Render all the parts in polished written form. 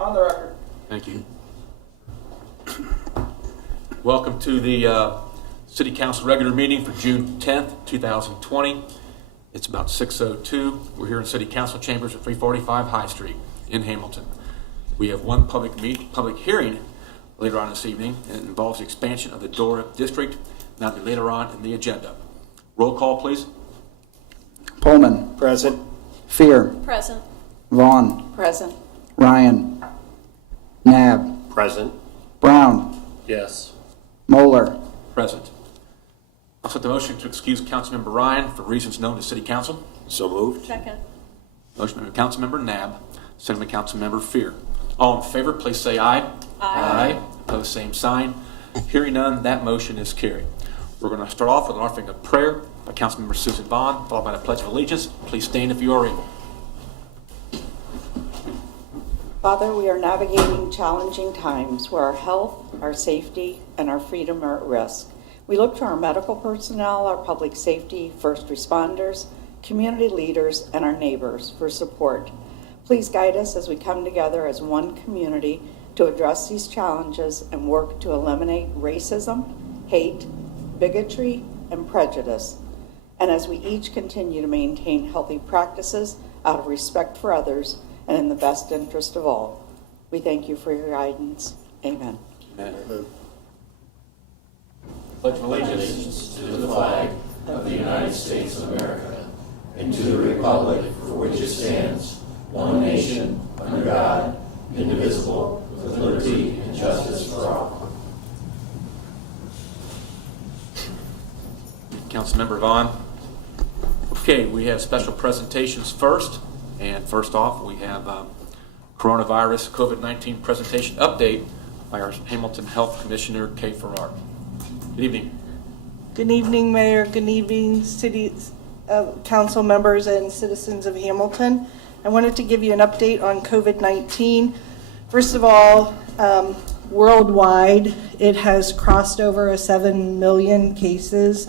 On the record. Thank you. Welcome to the City Council regular meeting for June 10th, 2020. It's about 6:02. We're here in City Council chambers at 345 High Street in Hamilton. We have one public hearing later on this evening, and it involves the expansion of the Dora District. That'll be later on in the agenda. Roll call, please. Pullman. Present. Fear. Present. Vaughn. Present. Ryan. Nab. Present. Brown. Yes. Moeller. Present. I'll set the motion to excuse Councilmember Ryan for reasons known to City Council. So moved. Second. Motion by Councilmember Nab, second by Councilmember Fear. All in favor, please say aye. Aye. Opposed, same sign. Hearing none, that motion is carried. We're going to start off with an offering of prayer by Councilmember Susan Vaughn, followed by the Pledge of Allegiance. Please stand if you are able. Father, we are navigating challenging times where our health, our safety, and our freedom are at risk. We look to our medical personnel, our public safety, first responders, community leaders, and our neighbors for support. Please guide us as we come together as one community to address these challenges and work to eliminate racism, hate, bigotry, and prejudice. And as we each continue to maintain healthy practices out of respect for others and in the best interest of all. We thank you for your guidance. Amen. Amen. Pledge of Allegiance to the flag of the United States of America and to the republic for which it stands, one nation, under God, indivisible, with liberty and justice for all. Councilmember Vaughn. Okay, we have special presentations first. And first off, we have coronavirus COVID-19 presentation update by our Hamilton Health Commissioner, Kay Farrar. Good evening. Good evening, Mayor. Good evening, City Council members and citizens of Hamilton. I wanted to give you an update on COVID-19. First of all, worldwide, it has crossed over 7 million cases.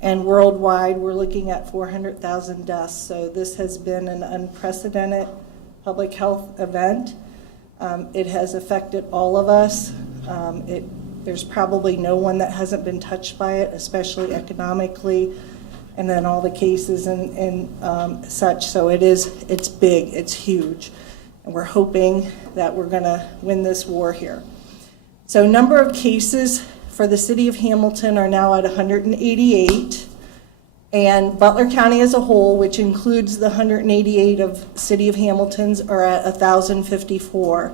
And worldwide, we're looking at 400,000 deaths. So this has been an unprecedented public health event. It has affected all of us. There's probably no one that hasn't been touched by it, especially economically, and then all the cases and such. So it's big, it's huge. And we're hoping that we're gonna win this war here. So number of cases for the city of Hamilton are now at 188, and Butler County as a whole, which includes the 188 of city of Hamilton's, are at 1,054.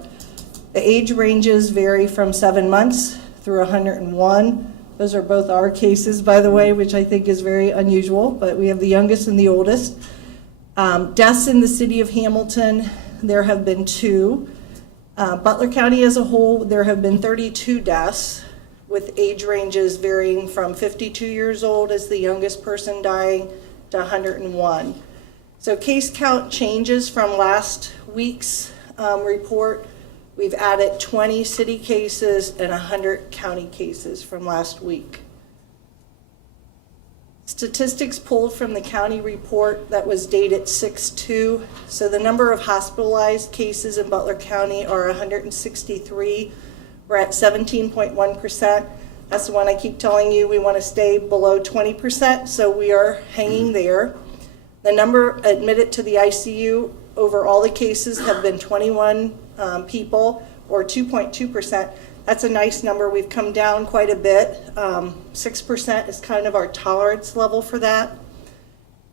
The age ranges vary from 7 months through 101. Those are both our cases, by the way, which I think is very unusual, but we have the youngest and the oldest. Deaths in the city of Hamilton, there have been 2. Butler County as a whole, there have been 32 deaths, with age ranges varying from 52 years old as the youngest person dying to 101. So case count changes from last week's report. We've added 20 city cases and 100 county cases from last week. Statistics pulled from the county report that was dated 6/2. So the number of hospitalized cases in Butler County are 163. We're at 17.1%. That's the one I keep telling you we want to stay below 20%, so we are hanging there. The number admitted to the ICU over all the cases have been 21 people, or 2.2%. That's a nice number. We've come down quite a bit. 6% is kind of our tolerance level for that.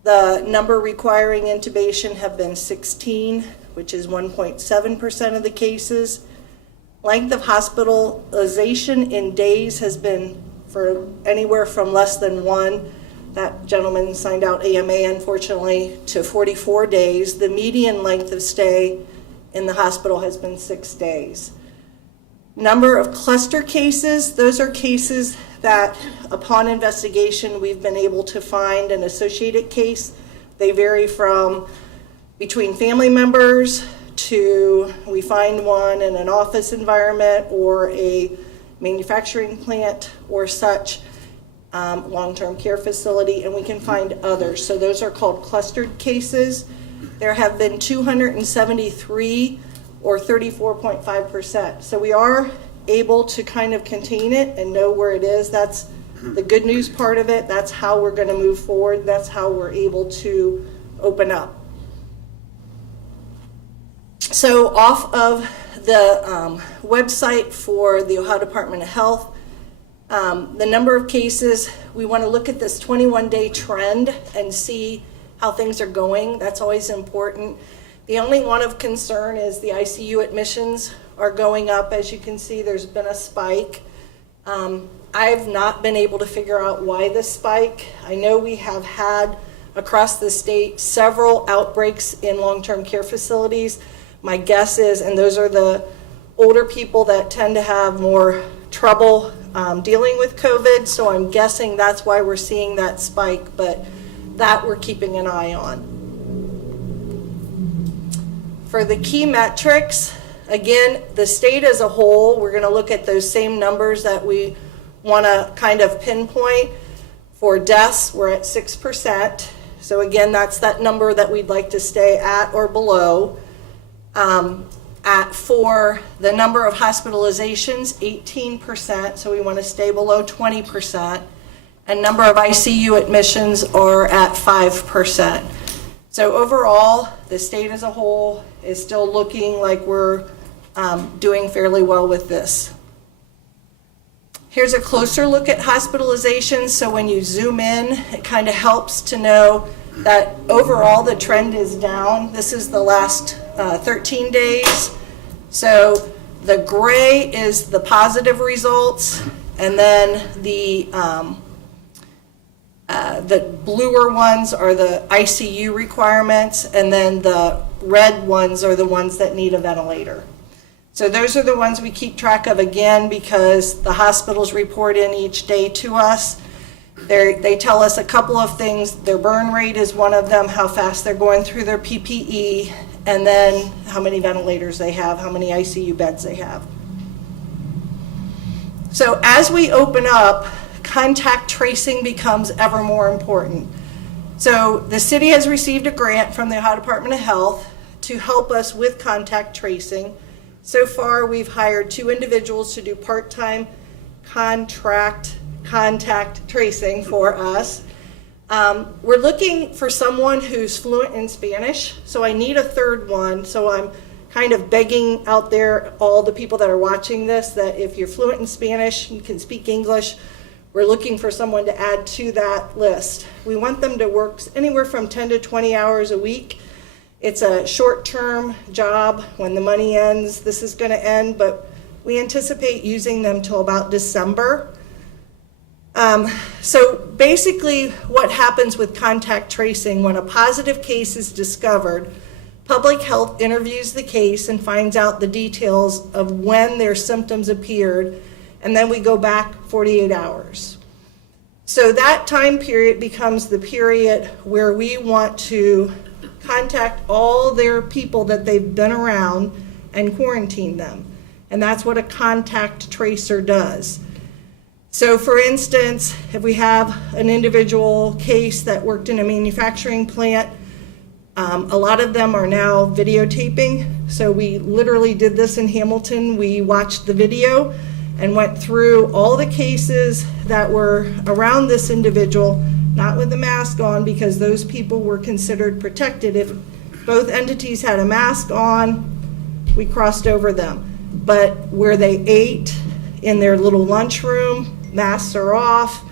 The number requiring intubation have been 16, which is 1.7% of the cases. Length of hospitalization in days has been for anywhere from less than 1. That gentleman signed out AMA, unfortunately, to 44 days. The median length of stay in the hospital has been 6 days. Number of cluster cases, those are cases that upon investigation we've been able to find an associated case. They vary from between family members to we find one in an office environment or a manufacturing plant or such, long-term care facility, and we can find others. So those are called clustered cases. There have been 273 or 34.5%. So we are able to kind of contain it and know where it is. That's the good news part of it. That's how we're going to move forward. That's how we're able to open up. So off of the website for the Ohio Department of Health, the number of cases, we want to look at this 21-day trend and see how things are going. That's always important. The only one of concern is the ICU admissions are going up. As you can see, there's been a spike. I've not been able to figure out why this spike. I know we have had across the state several outbreaks in long-term care facilities. My guess is, and those are the older people that tend to have more trouble dealing with COVID, so I'm guessing that's why we're seeing that spike, but that we're keeping an eye on. For the key metrics, again, the state as a whole, we're going to look at those same numbers that we want to kind of pinpoint. For deaths, we're at 6%. So again, that's that number that we'd like to stay at or below. For the number of hospitalizations, 18%, so we want to stay below 20%. And number of ICU admissions are at 5%. So overall, the state as a whole is still looking like we're doing fairly well with this. Here's a closer look at hospitalizations. So when you zoom in, it kind of helps to know that overall the trend is down. This is the last 13 days. So the gray is the positive results, and then the bluer ones are the ICU requirements, and then the red ones are the ones that need a ventilator. So those are the ones we keep track of, again, because the hospitals report in each day to us. They tell us a couple of things. Their burn rate is one of them, how fast they're going through their PPE, and then how many ventilators they have, how many ICU beds they have. So as we open up, contact tracing becomes ever more important. So the city has received a grant from the Ohio Department of Health to help us with contact tracing. So far, we've hired 2 individuals to do part-time contact tracing for us. We're looking for someone who's fluent in Spanish, so I need a third one. So I'm kind of begging out there, all the people that are watching this, that if you're fluent in Spanish, you can speak English, we're looking for someone to add to that list. We want them to work anywhere from 10 to 20 hours a week. It's a short-term job. When the money ends, this is going to end, but we anticipate using them till about December. So basically what happens with contact tracing, when a positive case is discovered, public health interviews the case and finds out the details of when their symptoms appeared, and then we go back 48 hours. So that time period becomes the period where we want to contact all their people that they've been around and quarantine them. And that's what a contact tracer does. So for instance, if we have an individual case that worked in a manufacturing plant, a lot of them are now videotaping. So we literally did this in Hamilton. We watched the video and went through all the cases that were around this individual, not with the mask on, because those people were considered protected. If both entities had a mask on, we crossed over them. But where they ate in their little lunchroom, masks are off.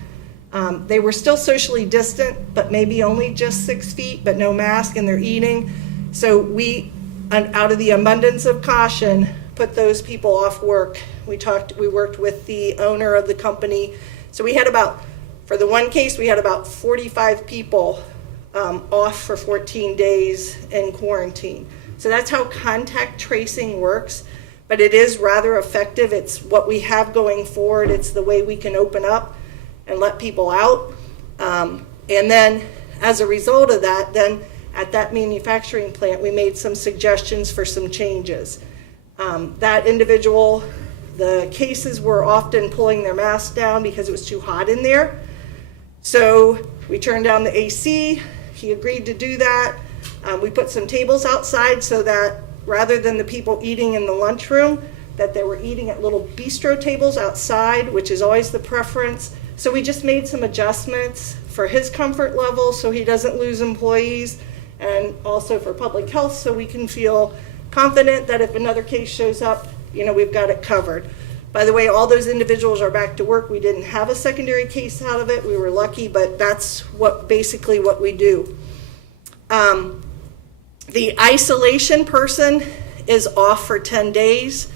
They were still socially distant, but maybe only just 6 feet, but no mask, and they're eating. So we, out of the abundance of caution, put those people off work. We worked with the owner of the company. So we had for the one case, we had about 45 people off for 14 days in quarantine. So that's how contact tracing works, but it is rather effective. It's what we have going forward. It's the way we can open up and let people out. And then as a result of that, then at that manufacturing plant, we made some suggestions for some changes. That individual, the cases were often pulling their masks down because it was too hot in there. So we turned down the AC. He agreed to do that. We put some tables outside so that rather than the people eating in the lunchroom, that they were eating at little bistro tables outside, which is always the preference. So we just made some adjustments for his comfort level so he doesn't lose employees, and also for public health so we can feel confident that if another case shows up, we've got it covered. By the way, all those individuals are back to work. We didn't have a secondary case out of it. We were lucky, but that's basically what we do. The isolation person is off for 10 days.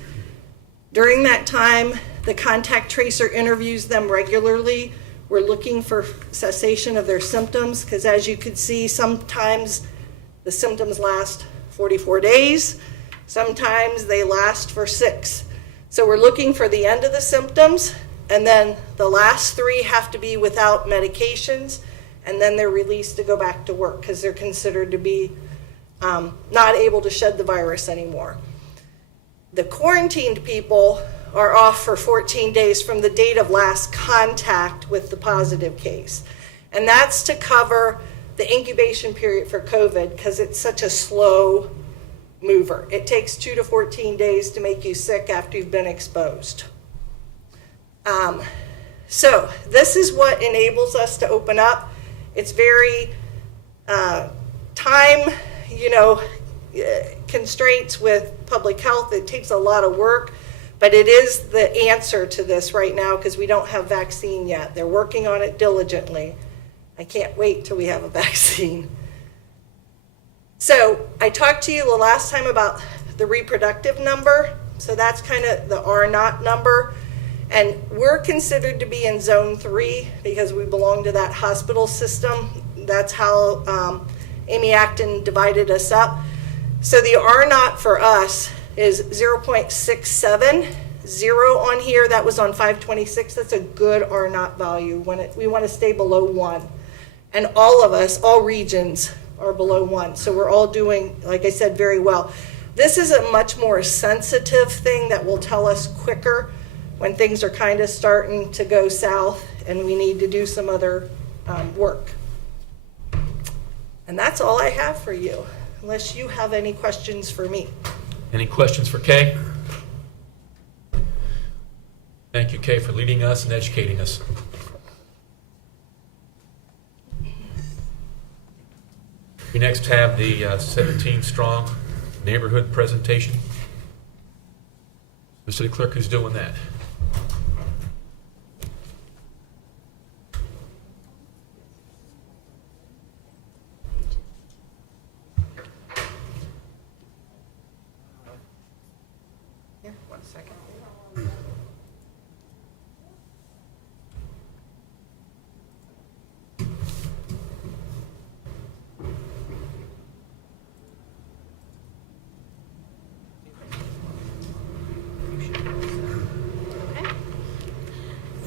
During that time, the contact tracer interviews them regularly. We're looking for cessation of their symptoms because, as you can see, sometimes the symptoms last 44 days. Sometimes they last for 6. So we're looking for the end of the symptoms, and then the last 3 have to be without medications, and then they're released to go back to work because they're considered to be not able to shed the virus anymore. The quarantined people are off for 14 days from the date of last contact with the positive case. And that's to cover the incubation period for COVID because it's such a slow mover. It takes 2 to 14 days to make you sick after you've been exposed. So this is what enables us to open up. It's very time, constraints with public health. It takes a lot of work, but it is the answer to this right now because we don't have vaccine yet. They're working on it diligently. I can't wait till we have a vaccine. So I talked to you the last time about the reproductive number. So that's kind of the R0 number. And we're considered to be in zone 3 because we belong to that hospital system. That's how Amy Acton divided us up. So the R0 for us is 0.67. 0 on here, that was on 526. That's a good R0 value. We want to stay below 1. And all of us, all regions, are below 1. So we're all doing, like I said, very well. This is a much more sensitive thing that will tell us quicker when things are kind of starting to go south and we need to do some other work. And that's all I have for you, unless you have any questions for me. Any questions for Kay? Thank you, Kay, for leading us and educating us. We next have the 17 strong neighborhood presentation. The city clerk who's doing that. Here, 1 second.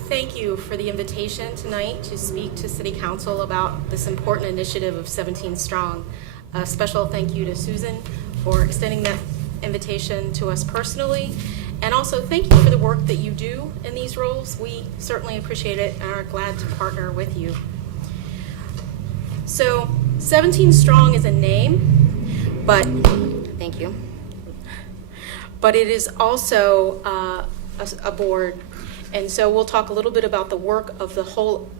Thank you for the invitation tonight to speak to City Council about this important initiative of 17 Strong. A special thank you to Susan for extending that invitation to us personally, and also thank you for the work that you do in these roles. We certainly appreciate it and are glad to partner with you. So 17 Strong is a name, but thank you. But it is also a board. And so we'll talk a little bit about the work of the whole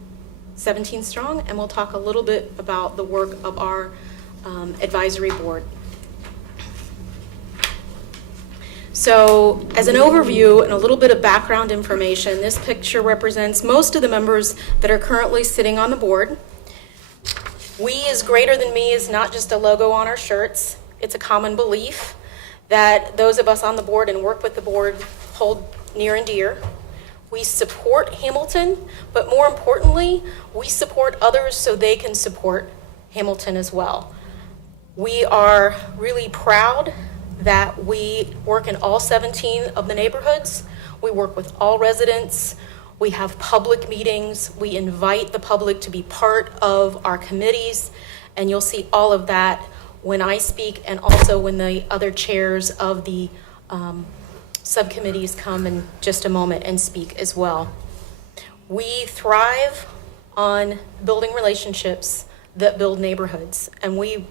17 Strong, and we'll talk a little bit about the work of our advisory board. So as an overview and a little bit of background information, this picture represents most of the members that are currently sitting on the board. We is greater than me is not just a logo on our shirts. It's a common belief that those of us on the board and work with the board hold near and dear. We support Hamilton, but more importantly, we support others so they can support Hamilton as well. We are really proud that we work in all 17 of the neighborhoods. We work with all residents. We have public meetings. We invite the public to be part of our committees, and you'll see all of that when I speak and also when the other chairs of the subcommittees come in just a moment and speak as well. We thrive on building relationships that build neighborhoods, and we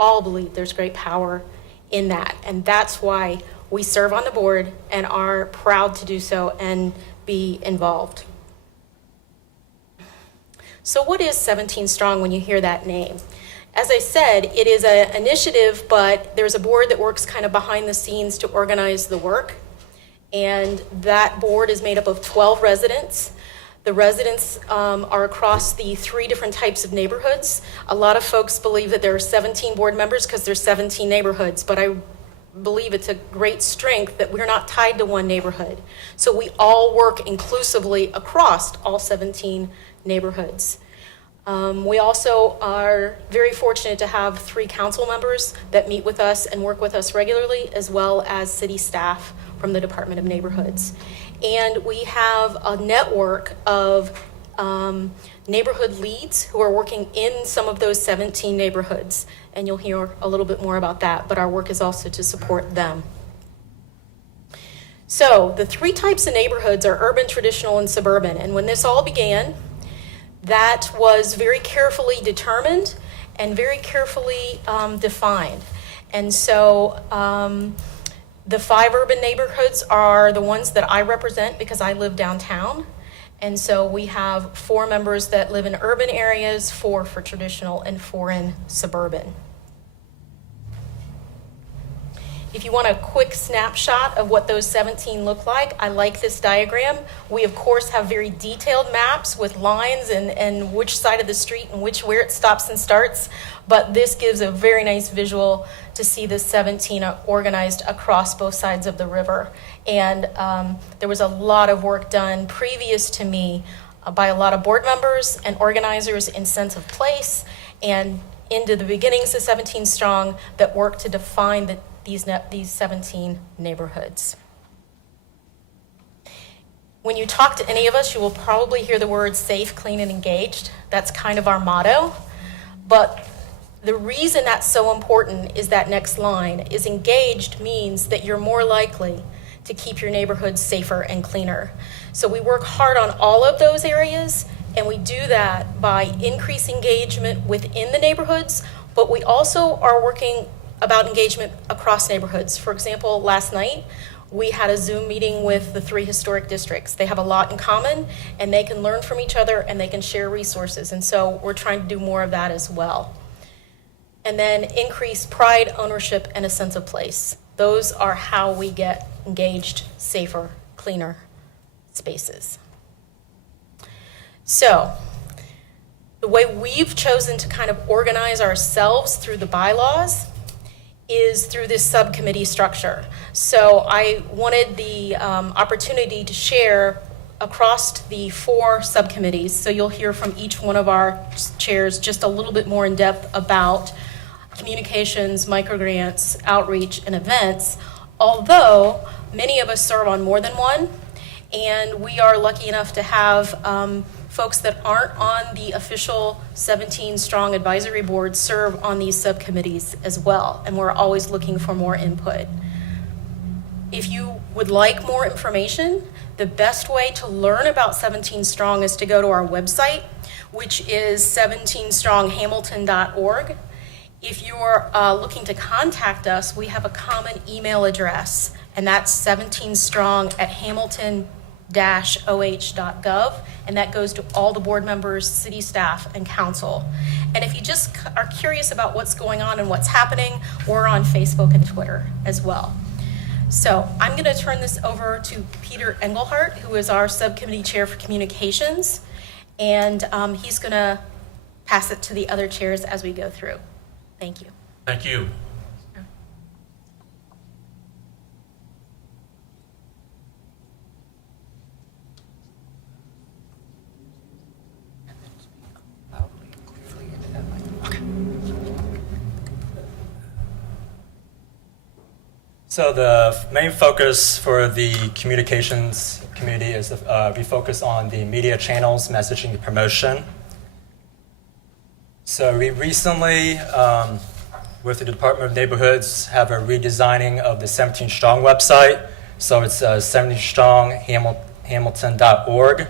all believe there's great power in that. And that's why we serve on the board and are proud to do so and be involved. So what is 17 Strong when you hear that name? As I said, it is an initiative, but there's a board that works kind of behind the scenes to organize the work. And that board is made up of 12 residents. The residents are across the 3 different types of neighborhoods. A lot of folks believe that there are 17 board members because there's 17 neighborhoods, but I believe it's a great strength that we're not tied to one neighborhood. So we all work inclusively across all 17 neighborhoods. We also are very fortunate to have 3 council members that meet with us and work with us regularly, as well as city staff from the Department of Neighborhoods. And we have a network of neighborhood leads who are working in some of those 17 neighborhoods. And you'll hear a little bit more about that, but our work is also to support them. So the 3 types of neighborhoods are urban, traditional, and suburban. And when this all began, that was very carefully determined and very carefully defined. And so the 5 urban neighborhoods are the ones that I represent because I live downtown. And so we have 4 members that live in urban areas, 4 for traditional, and 4 in suburban. If you want a quick snapshot of what those 17 look like, I like this diagram. We, of course, have very detailed maps with lines and which side of the street and where it stops and starts. But this gives a very nice visual to see the 17 organized across both sides of the river. And there was a lot of work done previous to me by a lot of board members and organizers in sense of place and into the beginnings of 17 Strong that worked to define these 17 neighborhoods. When you talk to any of us, you will probably hear the words safe, clean, and engaged. That's kind of our motto. But the reason that's so important is that next line is engaged means that you're more likely to keep your neighborhood safer and cleaner. So we work hard on all of those areas, and we do that by increasing engagement within the neighborhoods, but we also are working about engagement across neighborhoods. For example, last night, we had a Zoom meeting with the 3 historic districts. They have a lot in common, and they can learn from each other, and they can share resources. And so we're trying to do more of that as well. And then increase pride, ownership, and a sense of place. Those are how we get engaged, safer, cleaner spaces. So the way we've chosen to kind of organize ourselves through the bylaws is through this subcommittee structure. So I wanted the opportunity to share across the 4 subcommittees. So you'll hear from each one of our chairs just a little bit more in depth about communications, microgrants, outreach, and events, although many of us serve on more than one, and we are lucky enough to have folks that aren't on the official 17 Strong Advisory Board serve on these subcommittees as well, and we're always looking for more input. If you would like more information, the best way to learn about 17 Strong is to go to our website, which is 17stronghamilton.org. If you're looking to contact us, we have a common email address, and that's 17strong@hamilton-oh.gov, and that goes to all the board members, city staff, and council. And if you just are curious about what's going on and what's happening, we're on Facebook and Twitter as well. So I'm going to turn this over to Peter Engelhardt, who is our subcommittee chair for communications, and he's going to pass it to the other chairs as we go through. Thank you. Thank you. So the main focus for the communications community is we focus on the media channels, messaging, and promotion. So we recently, with the Department of Neighborhoods, have a redesigning of the 17 Strong website. So it's 17stronghamilton.org. It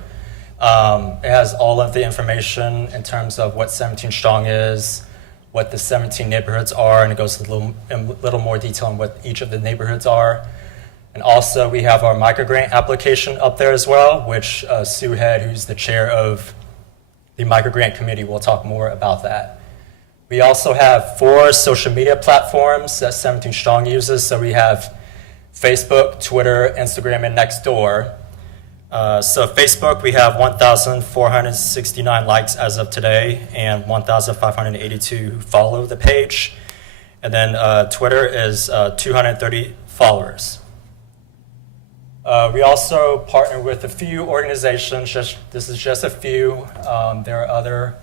has all of the information in terms of what 17 Strong is, what the 17 neighborhoods are, and it goes in a little more detail on what each of the neighborhoods are. And also, we have our microgrant application up there as well, which Sue Head, who's the chair of the microgrant committee, will talk more about that. We also have 4 social media platforms that 17 Strong uses. So we have Facebook, Twitter, Instagram, and Nextdoor. So Facebook, we have 1,469 likes as of today and 1,582 who follow the page. And then Twitter is 230 followers. We also partner with a few organizations. This is just a few. There are other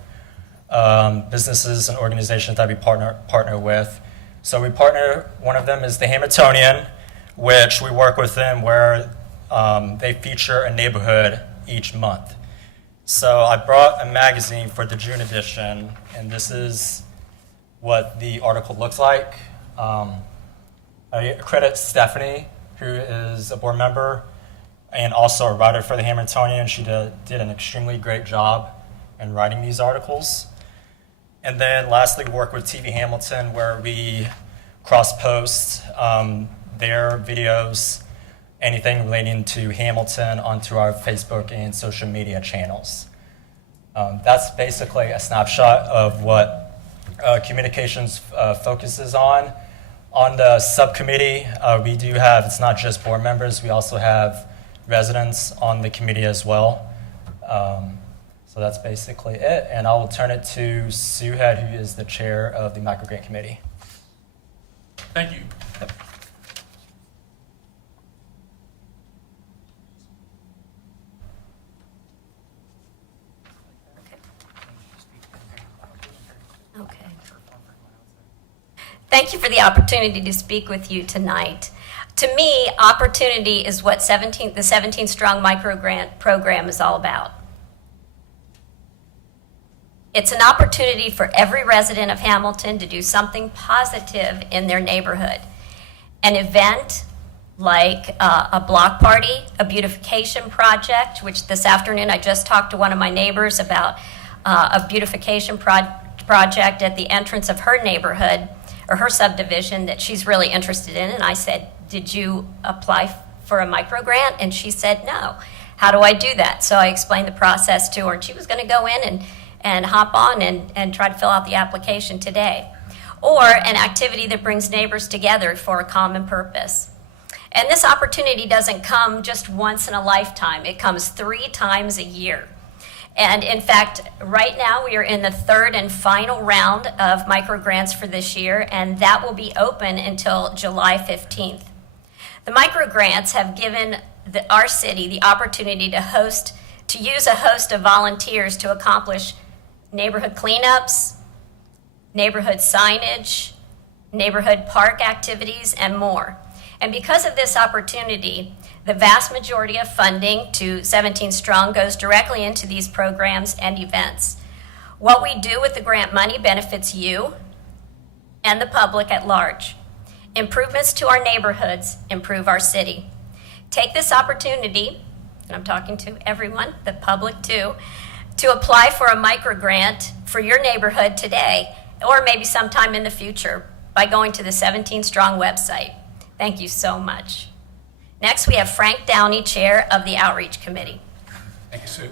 businesses and organizations that we partner with. So we partner, one of them is the Hamiltonian, which we work with them where they feature a neighborhood each month. So I brought a magazine for the June edition, and this is what the article looks like. I credit Stephanie, who is a board member and also a writer for the Hamiltonian. She did an extremely great job in writing these articles. And then lastly, we work with TV Hamilton, where we cross-post their videos, anything relating to Hamilton, onto our Facebook and social media channels. That's basically a snapshot of what communications focuses on. On the subcommittee, we do have, it's not just board members, we also have residents on the committee as well. So that's basically it, and I will turn it to Sue Head, who is the chair of the microgrant committee. Thank you. Okay. Thank you for the opportunity to speak with you tonight. To me, opportunity is what the 17 Strong Microgrant program is all about. It's an opportunity for every resident of Hamilton to do something positive in their neighborhood. An event like a block party, a beautification project, which this afternoon I just talked to one of my neighbors about a beautification project at the entrance of her neighborhood or her subdivision that she's really interested in. And I said, did you apply for a microgrant? And she said, no. How do I do that? So I explained the process to her, and she was going to go in and hop on and try to fill out the application today. Or an activity that brings neighbors together for a common purpose. And this opportunity doesn't come just once in a lifetime. It comes 3 times a year. And in fact, right now we are in the 3rd and final round of microgrants for this year, and that will be open until July 15th. The microgrants have given our city the opportunity to use a host of volunteers to accomplish neighborhood cleanups, neighborhood signage, neighborhood park activities, and more. And because of this opportunity, the vast majority of funding to 17 Strong goes directly into these programs and events. What we do with the grant money benefits you and the public at large. Improvements to our neighborhoods improve our city. Take this opportunity, and I'm talking to everyone, the public too, to apply for a microgrant for your neighborhood today, or maybe sometime in the future, by going to the 17 Strong website. Thank you so much. Next, we have Frank Downey, Chair of the Outreach Committee. Thank you, Sue.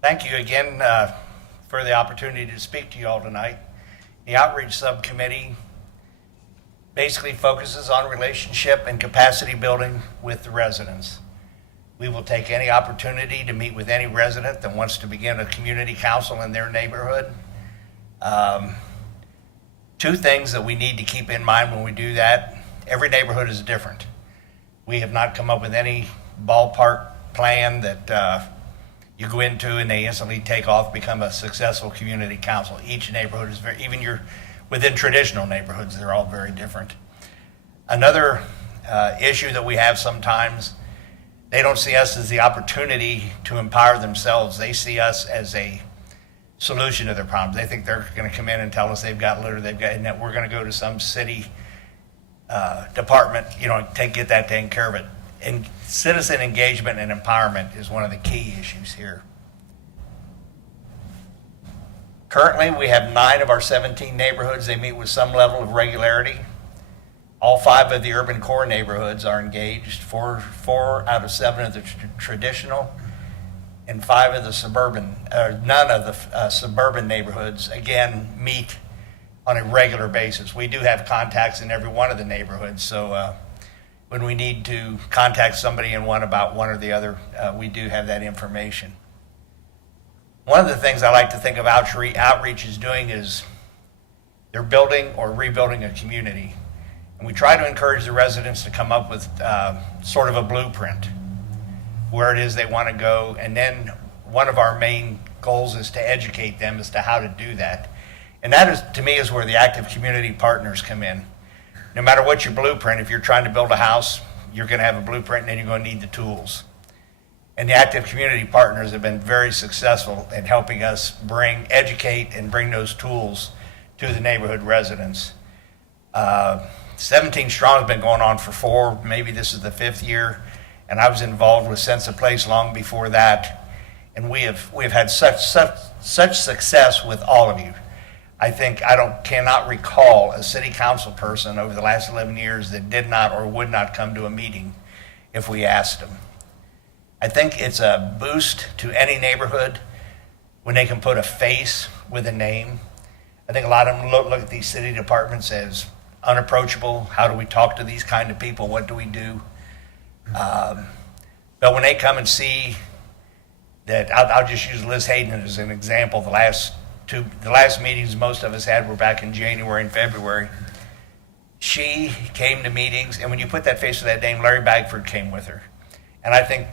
Thank you again for the opportunity to speak to you all tonight. The Outreach Subcommittee basically focuses on relationship and capacity building with the residents. We will take any opportunity to meet with any resident that wants to begin a community council in their neighborhood. 2 things that we need to keep in mind when we do that. Every neighborhood is different. We have not come up with any ballpark plan that you go into and they instantly take off, become a successful community council. Each neighborhood is very, even within traditional neighborhoods, they're all very different. Another issue that we have sometimes, they don't see us as the opportunity to empower themselves. They see us as a solution to their problems. They think they're going to come in and tell us they've got litter, and that we're going to go to some city department, get that taken care of it. And citizen engagement and empowerment is one of the key issues here. Currently, we have 9 of our 17 neighborhoods. They meet with some level of regularity. All 5 of the urban core neighborhoods are engaged. 4 out of 7 of the traditional, and 5 of the suburban, none of the suburban neighborhoods, again, meet on a regular basis. We do have contacts in every one of the neighborhoods, so when we need to contact somebody in one about one or the other, we do have that information. One of the things I like to think of outreach is doing is they're building or rebuilding a community. And we try to encourage the residents to come up with sort of a blueprint where it is they want to go. And then one of our main goals is to educate them as to how to do that. And that is, to me, is where the active community partners come in. No matter what your blueprint, if you're trying to build a house, you're going to have a blueprint and then you're going to need the tools. And the active community partners have been very successful in helping us educate and bring those tools to the neighborhood residents. 17 Strong has been going on for 4, maybe this is the 5th year, and I was involved with Sense of Place long before that. And we have had such success with all of you. I think cannot recall a city council person over the last 11 years that did not or would not come to a meeting if we asked them. I think it's a boost to any neighborhood when they can put a face with a name. I think a lot of them look at these city departments as unapproachable. How do we talk to these kind of people? What do we do? But when they come and see that, I'll just use Liz Hayden as an example. The last meetings most of us had were back in January and February. She came to meetings, and when you put that face with that name, Larry Bagford came with her. And I think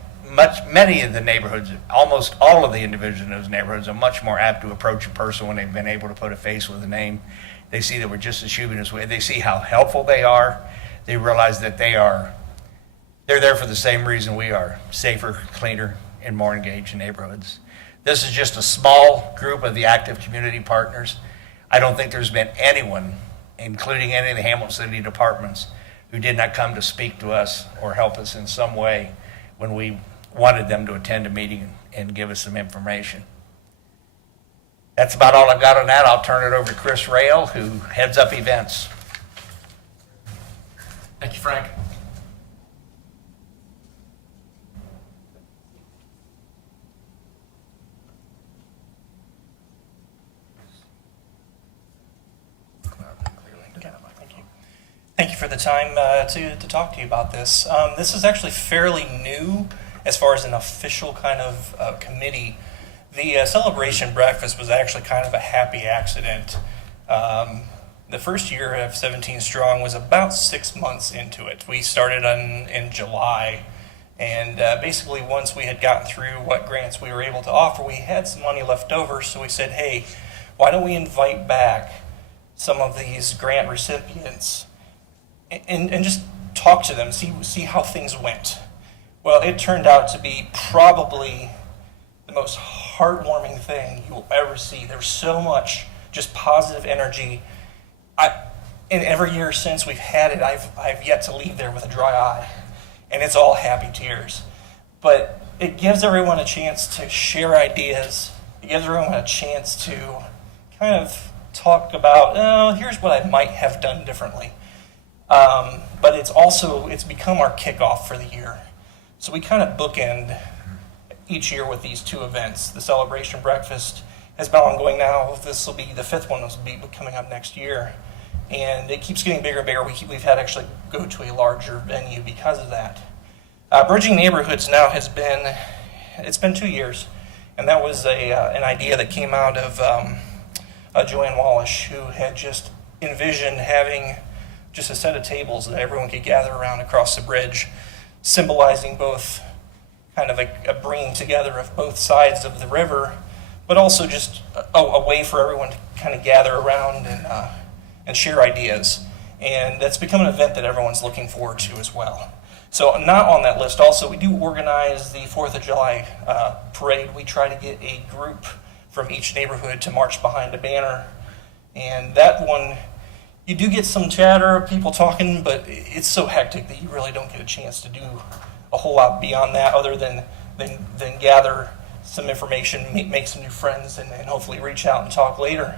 many of the neighborhoods, almost all of the individuals in those neighborhoods are much more apt to approach a person when they've been able to put a face with a name. They see that we're just as human as we. They see how helpful they are. They realize that they're there for the same reason we are: safer, cleaner, and more engaged neighborhoods. This is just a small group of the active community partners. I don't think there's been anyone, including any of the Hamilton City departments, who did not come to speak to us or help us in some way when we wanted them to attend a meeting and give us some information. That's about all I've got on that. I'll turn it over to Chris Rail, who heads up events. Thank you, Frank. Thank you for the time to talk to you about this. This is actually fairly new as far as an official kind of committee. The celebration breakfast was actually kind of a happy accident. The first year of 17 Strong was about 6 months into it. We started in July, and basically once we had gotten through what grants we were able to offer, we had some money left over, so we said, hey, why don't we invite back some of these grant recipients and just talk to them, see how things went. Well, it turned out to be probably the most heartwarming thing you'll ever see. There's so much just positive energy. And every year since we've had it, I've yet to leave there with a dry eye, and it's all happy tears. But it gives everyone a chance to share ideas. It gives everyone a chance to kind of talk about, here's what I might have done differently. But it's become our kickoff for the year. So we kind of bookend each year with these 2 events. The celebration breakfast has been ongoing now. This will be the 5th one. This will be coming up next year. And it keeps getting bigger and bigger. We've had actually go to a larger venue because of that. Bridging Neighborhoods now it's been 2 years. And that was an idea that came out of Joanne Wallish, who had just envisioned having just a set of tables that everyone could gather around across the bridge, symbolizing both kind of a bringing together of both sides of the river, but also just a way for everyone to kind of gather around and share ideas. And that's become an event that everyone's looking forward to as well. So not on that list, also, we do organize the 4th of July parade. We try to get a group from each neighborhood to march behind a banner. And that one, you do get some chatter, people talking, but it's so hectic that you really don't get a chance to do a whole lot beyond that other than gather some information, make some new friends, and hopefully reach out and talk later.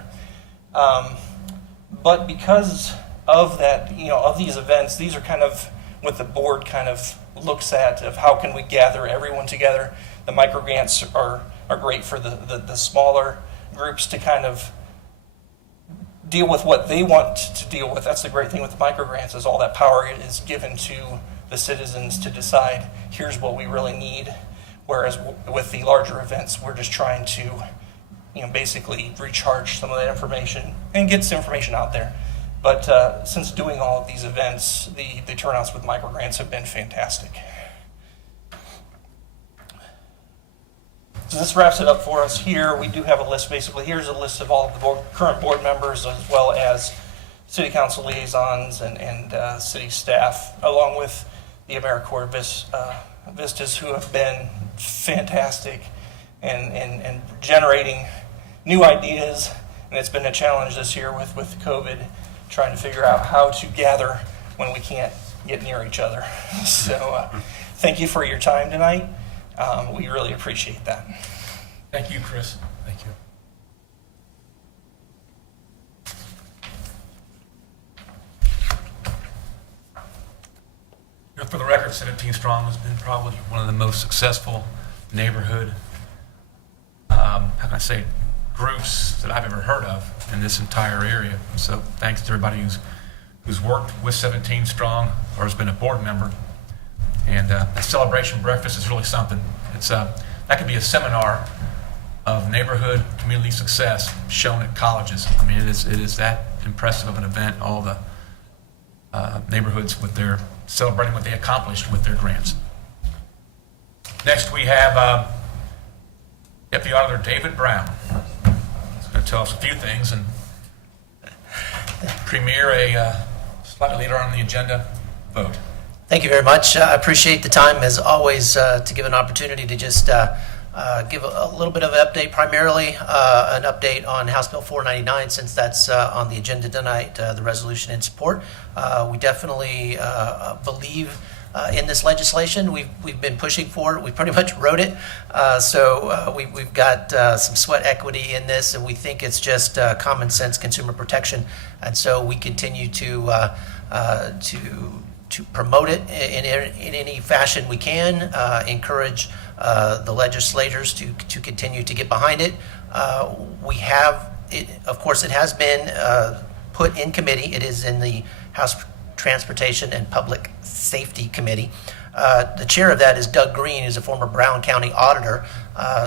But because of that, of these events, these are kind of what the board kind of looks at of how can we gather everyone together. The microgrants are great for the smaller groups to kind of deal with what they want to deal with. That's the great thing with the microgrants is all that power is given to the citizens to decide here's what we really need. Whereas with the larger events, we're just trying to, basically recharge some of that information and get some information out there. But since doing all of these events, the turnouts with microgrants have been fantastic. So this wraps it up for us here. We do have a list, basically. Here's a list of all of the current board members as well as city council liaisons and city staff, along with the AmeriCorps Vistas, who have been fantastic and generating new ideas. And it's been a challenge this year with COVID, trying to figure out how to gather when we can't get near each other. So thank you for your time tonight. We really appreciate that. Thank you, Chris. Thank you. For the record, 17 Strong has been probably one of the most successful neighborhood, how can I say, groups that I've ever heard of in this entire area. So thanks to everybody who's worked with 17 Strong or has been a board member. And a celebration breakfast is really something. It's that could be a seminar of neighborhood community success shown at colleges. I mean, it is that impressive of an event. All the neighborhoods with their celebrating what they accomplished with their grants. Next, we have Deputy Auditor David Brown. He's going to tell us a few things and premiere a slightly later on the agenda vote. Thank you very much. I appreciate the time, as always, to give an opportunity to just give a little bit of an update, primarily an update on House Bill 499, since that's on the agenda tonight, the resolution in support. We definitely believe in this legislation. We've been pushing for it. We pretty much wrote it. So we've got some sweat equity in this, and we think it's just common sense consumer protection. And so we continue to promote it in any fashion we can, encourage the legislators to continue to get behind it. We have, of course, it has been put in committee. It is in the House Transportation and Public Safety Committee. The chair of that is Doug Green, who's a former Brown County auditor.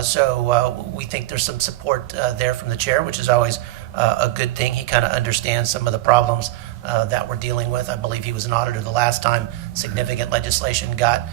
So we think there's some support there from the chair, which is always a good thing. He kind of understands some of the problems that we're dealing with. I believe he was an auditor the last time significant legislation got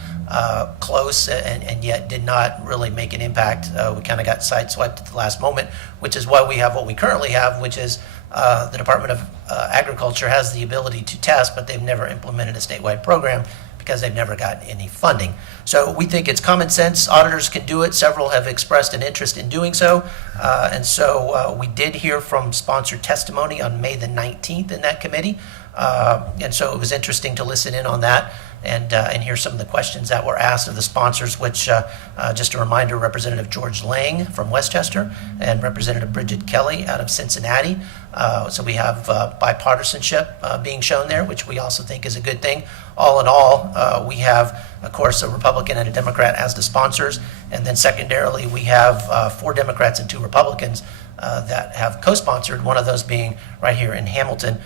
close and yet did not really make an impact. We kind of got sideswiped at the last moment, which is why we have what we currently have, which is the Department of Agriculture has the ability to test, but they've never implemented a statewide program because they've never gotten any funding. So we think it's common sense. Auditors can do it. Several have expressed an interest in doing so. And so we did hear from sponsored testimony on May the 19th in that committee. And so it was interesting to listen in on that and hear some of the questions that were asked of the sponsors, which, just a reminder, Representative George Lang from Westchester and Representative Bridget Kelly out of Cincinnati. So we have bipartisanship being shown there, which we also think is a good thing. All in all, we have, of course, a Republican and a Democrat as the sponsors. And then secondarily, we have 4 Democrats and 2 Republicans that have co-sponsored, one of those being right here in Hamilton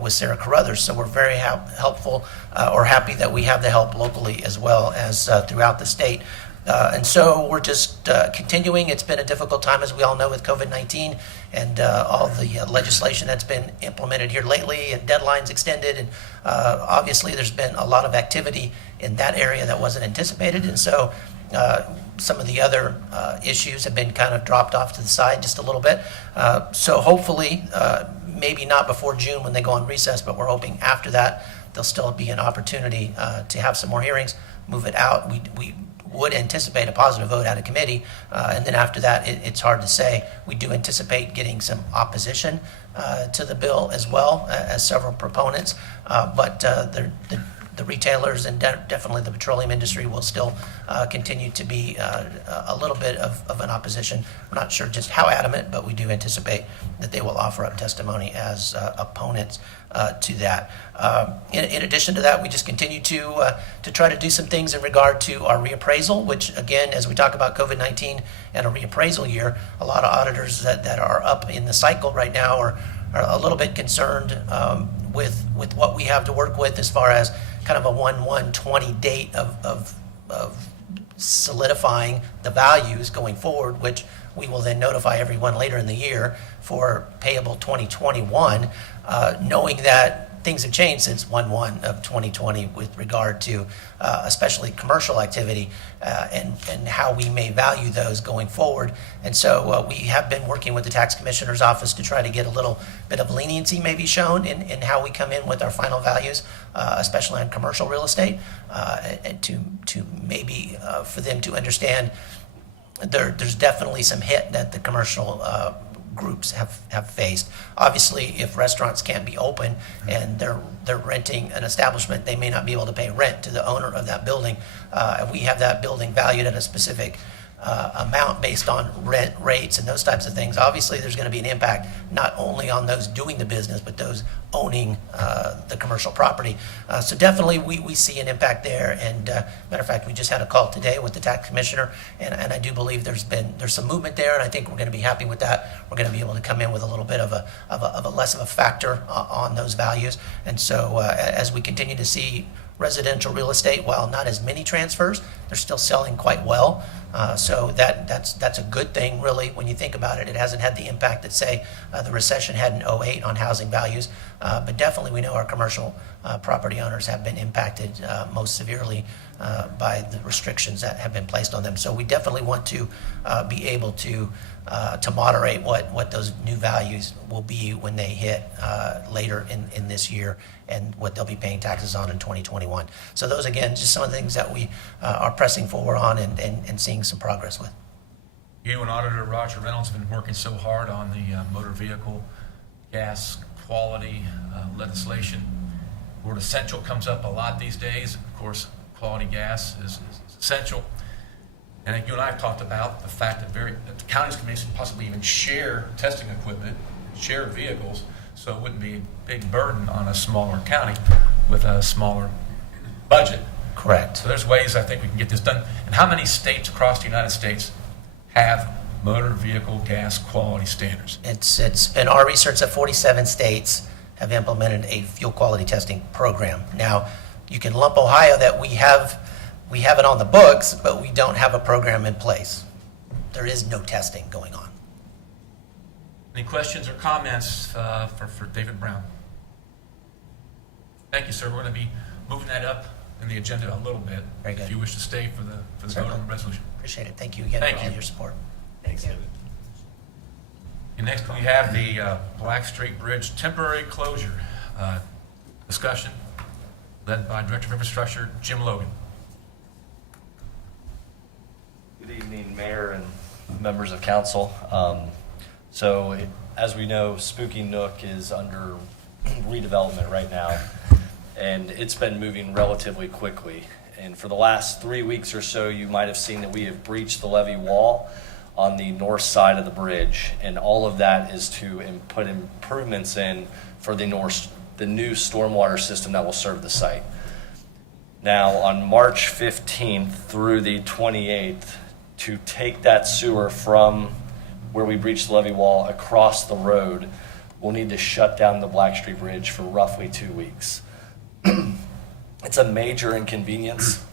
with Sarah Carruthers. So we're very helpful or happy that we have the help locally as well as throughout the state. And so we're just continuing. It's been a difficult time, as we all know, with COVID-19 and all the legislation that's been implemented here lately and deadlines extended. And obviously there's been a lot of activity in that area that wasn't anticipated. And so some of the other issues have been kind of dropped off to the side just a little bit. So hopefully, maybe not before June when they go on recess, but we're hoping after that there'll still be an opportunity to have some more hearings, move it out. We would anticipate a positive vote out of committee, and then after that, it's hard to say. We do anticipate getting some opposition to the bill as well as several proponents, but the retailers and definitely the petroleum industry will still continue to be a little bit of an opposition. We're not sure just how adamant, but we do anticipate that they will offer up testimony as opponents to that. In addition to that, we just continue to try to do some things in regard to our reappraisal, which again, as we talk about COVID-19 and a reappraisal year, a lot of auditors that are up in the cycle right now are a little bit concerned with what we have to work with as far as kind of a 1/1/20 date of solidifying the values going forward, which we will then notify everyone later in the year for payable 2021, knowing that things have changed since 1/1/2020 with regard to especially commercial activity and how we may value those going forward. And so we have been working with the tax commissioner's office to try to get a little bit of leniency maybe shown in how we come in with our final values, especially on commercial real estate, and to maybe for them to understand there's definitely some hit that the commercial groups have faced. Obviously, if restaurants can't be open and they're renting an establishment, they may not be able to pay rent to the owner of that building. We have that building valued at a specific amount based on rent rates and those types of things. Obviously, there's going to be an impact not only on those doing the business, but those owning the commercial property. So definitely we see an impact there. And matter of fact, we just had a call today with the tax commissioner, and I do believe there's some movement there, and I think we're going to be happy with that. We're going to be able to come in with a little bit of a less of a factor on those values. And so as we continue to see residential real estate, while not as many transfers, they're still selling quite well. So that's a good thing, really, when you think about it. It hasn't had the impact that, say, the recession had in 2008 on housing values. But definitely we know our commercial property owners have been impacted most severely by the restrictions that have been placed on them. So we definitely want to be able to moderate what those new values will be when they hit later in this year, and what they'll be paying taxes on in 2021. So those, again, just some of the things that we are pressing forward on and seeing some progress with. You and Auditor Roger Reynolds have been working so hard on the motor vehicle gas quality legislation. The word essential comes up a lot these days. Of course, quality gas is essential. And you and I have talked about the fact that the counties can possibly even share testing equipment, share vehicles, so it wouldn't be a big burden on a smaller county with a smaller budget. Correct. So there's ways I think we can get this done. And how many states across the United States have motor vehicle gas quality standards? It's been our research that 47 states have implemented a fuel quality testing program. Now, you can lump Ohio that we have it on the books, but we don't have a program in place. There is no testing going on. Any questions or comments for David Brown? Thank you, sir. We're going to be moving that up in the agenda a little bit. Very good. If you wish to stay for the vote on the resolution. Appreciate it. Thank you again Thank for all you. your support. Thanks, David. And next we have the Black Street Bridge temporary closure discussion led by Director of Infrastructure, Jim Logan. Good evening, Mayor and members of council. So as we know, Spooky Nook is under redevelopment right now, and it's been moving relatively quickly. And for the last 3 weeks or so, you might have seen that we have breached the levee wall on the north side of the bridge, and all of that is to put improvements in for the new stormwater system that will serve the site. Now, on March 15th through the 28th, to take that sewer from where we breached the levee wall across the road, we'll need to shut down the Black Street Bridge for roughly 2 weeks. It's a major inconvenience,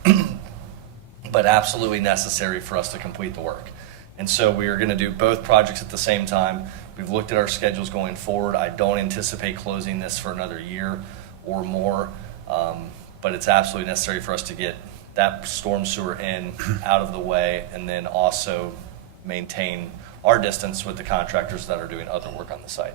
but absolutely necessary for us to complete the work. And so we are going to do both projects at the same time. We've looked at our schedules going forward. I don't anticipate closing this for another year or more, but it's absolutely necessary for us to get that storm sewer out of the way, and then also maintain our distance with the contractors that are doing other work on the site.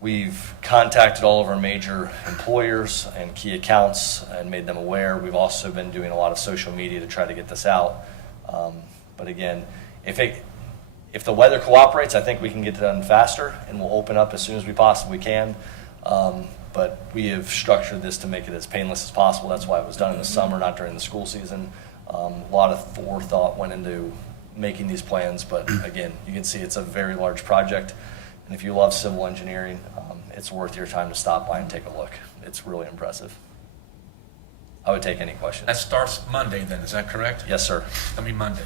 We've contacted all of our major employers and key accounts and made them aware. We've also been doing a lot of social media to try to get this out. But again, if the weather cooperates, I think we can get it done faster, and we'll open up as soon as we possibly can. But we have structured this to make it as painless as possible. That's why it was done in the summer, not during the school season. A lot of forethought went into making these plans, but again, you can see it's a very large project. And if you love civil engineering, it's worth your time to stop by and take a look. It's really impressive. I would take any questions. That starts Monday then, is that correct? Yes, sir. Coming Monday.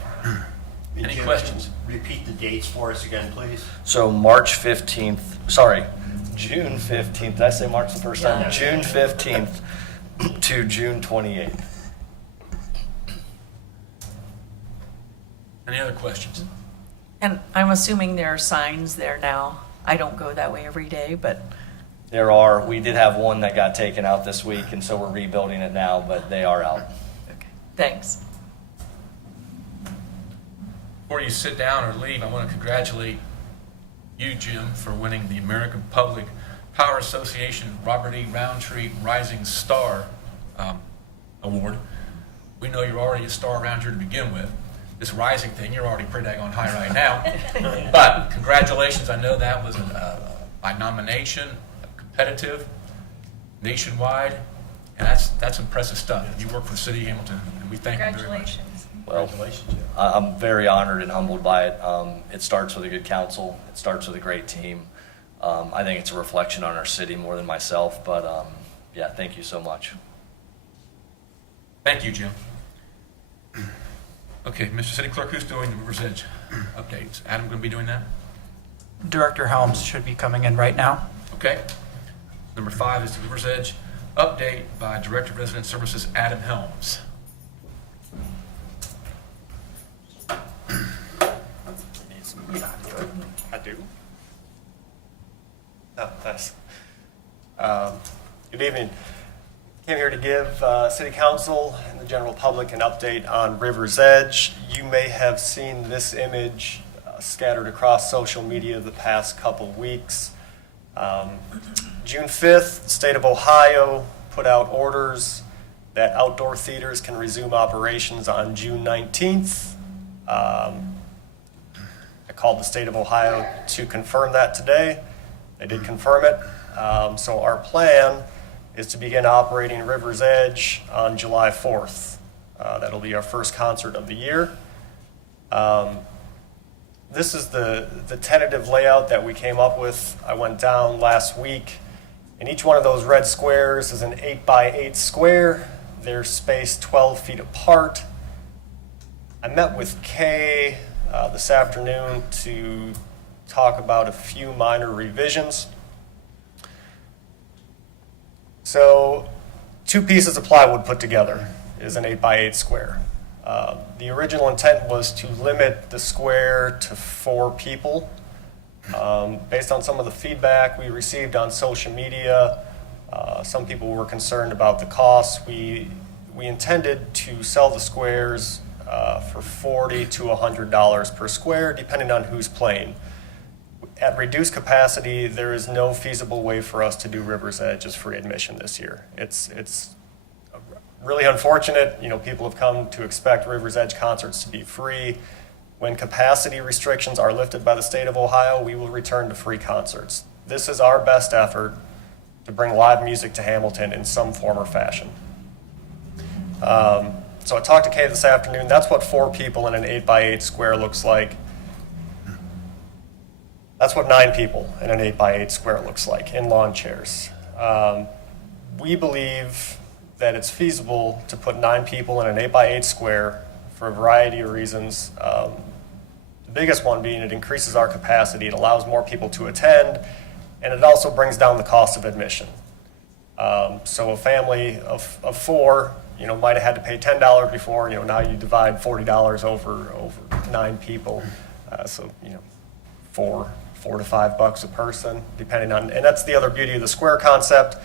Any Jim, questions? Repeat the dates for us again, please. So June 15th, did I say March the first time? June 15th to June 28th. Any other questions? And I'm assuming there are signs there now. I don't go that way every day, but We did have one that got taken out this week, and so we're rebuilding it now, but they are out. okay. Thanks. Before you sit down or leave, I want to congratulate you, Jim, for winning the American Public Power Association Robert E. Roundtree Rising Star Award. We know you're already a star around here to begin with. This rising thing, you're already pretty daggone high right now. But congratulations, I know that was by nomination, competitive, nationwide, and that's impressive stuff. You work for the city of Hamilton, and we thank you very much. Well, I'm very honored and humbled by it. It starts with a good council. It starts with a great team. I think it's a reflection on our city more than myself, but yeah, thank you so much. Thank you, Jim. Okay, Mr. City Clerk, who's doing the River's Edge updates? Adam going to be doing that? Director Helms should be coming in right now. Okay. Number 5 is the River's Edge update by Director of Resident Services, Adam Helms. I do. Oh, nice. Good evening. Came here to give City Council and the general public an update on River's Edge. You may have seen this image scattered across social media the past couple weeks. June 5th, the state of Ohio put out orders that outdoor theaters can resume operations on June 19th. I called the state of Ohio to confirm that today. They did confirm it. So our plan is to begin operating River's Edge on July 4th. That'll be our first concert of the year. This is the tentative layout that we came up with. I went down last week, and each one of those red squares is an 8x8 square. They're spaced 12 feet apart. I met with Kay this afternoon to talk about a few minor revisions. So 2 pieces of plywood put together is an 8x8 square. The original intent was to limit the square to 4 people. Based on some of the feedback we received on social media, some people were concerned about the cost. We intended to sell the squares for $40 to $100 per square, depending on who's playing. At reduced capacity, there is no feasible way for us to do River's Edge as free admission this year. It's really unfortunate. You know, people have come to expect River's Edge concerts to be free. When capacity restrictions are lifted by the state of Ohio, we will return to free concerts. This is our best effort to bring live music to Hamilton in some form or fashion. So I talked to Kay this afternoon. That's what 4 people in an 8x8 square looks like. That's what 9 people in an 8x8 square looks like in lawn chairs. We believe that it's feasible to put 9 people in an 8x8 square for a variety of reasons. The biggest one being it increases our capacity, it allows more people to attend, and it also brings down the cost of admission. So a family of 4, you know, might have had to pay $10 before. You know, now you divide $40 over 9 people. So you know, $4 to $5 a person, depending on. And that's the other beauty of the square concept.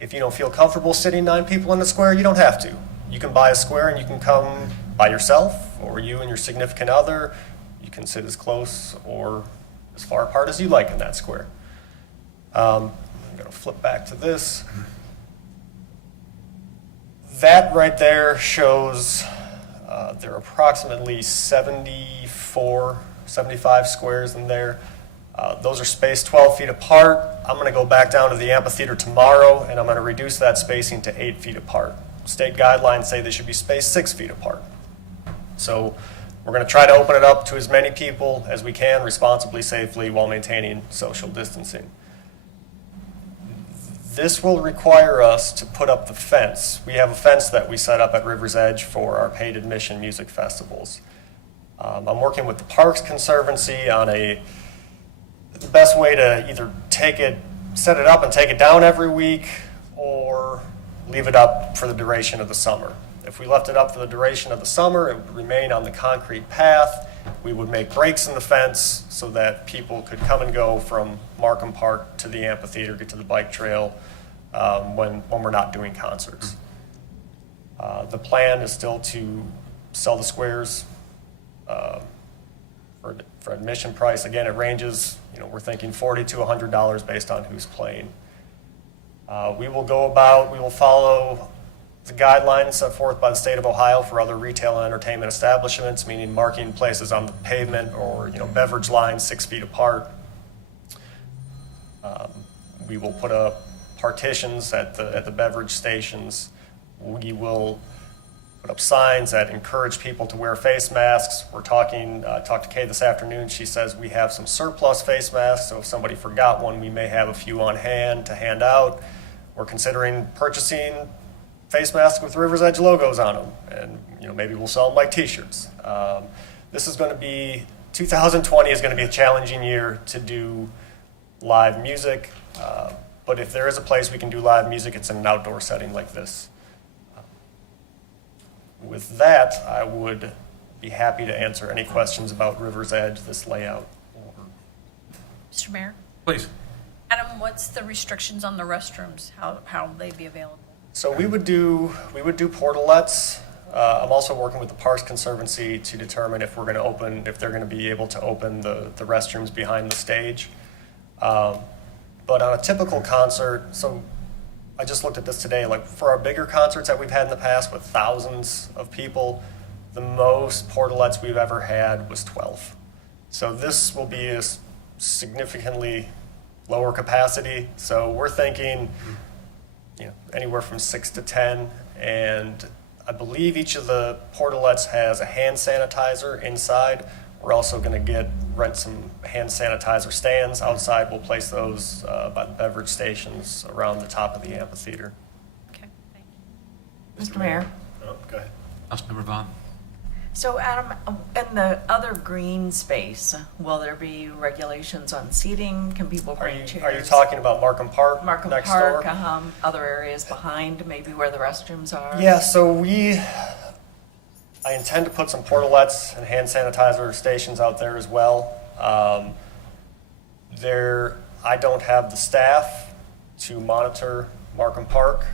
If you don't feel comfortable sitting 9 people in the square, you don't have to. You can buy a square and you can come by yourself, or you and your significant other. You can sit as close or as far apart as you like in that square. I'm going to flip back to this. That right there shows there are approximately 74, 75 squares in there. Those are spaced 12 feet apart. I'm going to go back down to the amphitheater tomorrow, and I'm going to reduce that spacing to 8 feet apart. State guidelines say they should be spaced 6 feet apart. So we're going to try to open it up to as many people as we can, responsibly, safely, while maintaining social distancing. This will require us to put up the fence. We have a fence that we set up at River's Edge for our paid admission music festivals. I'm working with the Parks Conservancy on the best way to either set it up and take it down every week, or leave it up for the duration of the summer. If we left it up for the duration of the summer, it would remain on the concrete path. We would make breaks in the fence so that people could come and go from Markham Park to the amphitheater, get to the bike trail when we're not doing concerts. The plan is still to sell the squares for admission price. Again, it ranges, we're thinking $40 to $100 based on who's playing. We will follow the guidelines set forth by the state of Ohio for other retail and entertainment establishments, meaning marking places on the pavement or beverage lines 6 feet apart. We will put up partitions at the beverage stations. We will put up signs that encourage people to wear face masks. We're talked to Kay this afternoon. She says we have some surplus face masks, so if somebody forgot one, we may have a few on hand to hand out. We're considering purchasing face masks with River's Edge logos on them, and maybe we'll sell them like t-shirts. 2020 is going to be a challenging year to do live music, but if there is a place we can do live music, it's in an outdoor setting like this. With that, I would be happy to answer any questions about River's Edge, this layout. Mr. Mayor? Please. Adam, what's the restrictions on the restrooms? How will they be available? So we would do portalettes. I'm also working with the Parks Conservancy to determine if they're going to be able to open the restrooms behind the stage. But on a typical concert, so I just looked at this today, like for our bigger concerts that we've had in the past with thousands of people, the most portalettes we've ever had was 12. So this will be a significantly lower capacity. So we're thinking anywhere from 6 to 10, and I believe each of the portalettes has a hand sanitizer inside. We're also going to rent some hand sanitizer stands outside. We'll place those by the beverage stations around the top of the amphitheater. Okay, thank you. Mr. Mayor? Oh, go ahead. Councilmember Vaughn. So Adam, in the other green space, will there be regulations on seating? Can people bring chairs? Are you talking about Markham Park Markham next Park, door? other areas behind, maybe where the restrooms are? Yeah, so I intend to put some portalettes and hand sanitizer stations out there as well. I don't have the staff to monitor Markham Park.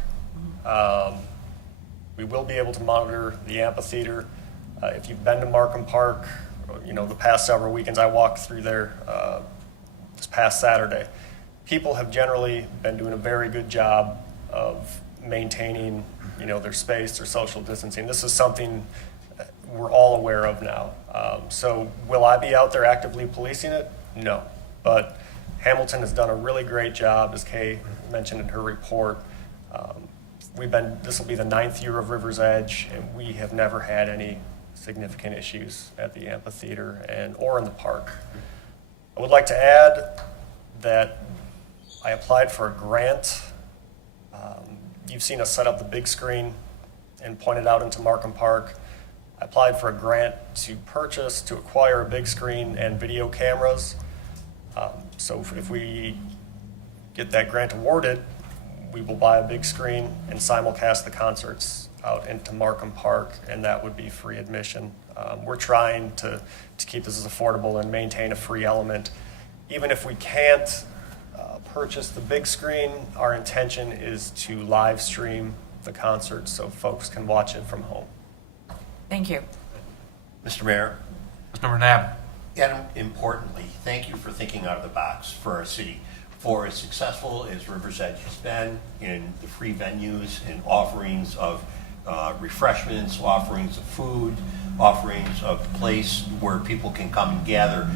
We will be able to monitor the amphitheater. If you've been to Markham Park, the past several weekends, I walked through there this past Saturday. People have generally been doing a very good job of maintaining, their space, their social distancing. This is something we're all aware of now. So will I be out there actively policing it? No. But Hamilton has done a really great job, as Kay mentioned in her report. This will be the 9th year of River's Edge, and we have never had any significant issues at the amphitheater or in the park. I would like to add that I applied for a grant. You've seen us set up the big screen and point it out into Markham Park. I applied for a grant to acquire a big screen and video cameras. So if we get that grant awarded, we will buy a big screen and simulcast the concerts out into Markham Park, and that would be free admission. We're trying to keep this as affordable and maintain a free element. Even if we can't purchase the big screen, our intention is to live stream the concert so folks can watch it from home. Thank you. Mr. Mayor? Councilmember Nab. And importantly, thank you for thinking out of the box for our city. for as successful as River's Edge has been in the free venues and offerings of refreshments, offerings of food, offerings of a place where people can come and gather,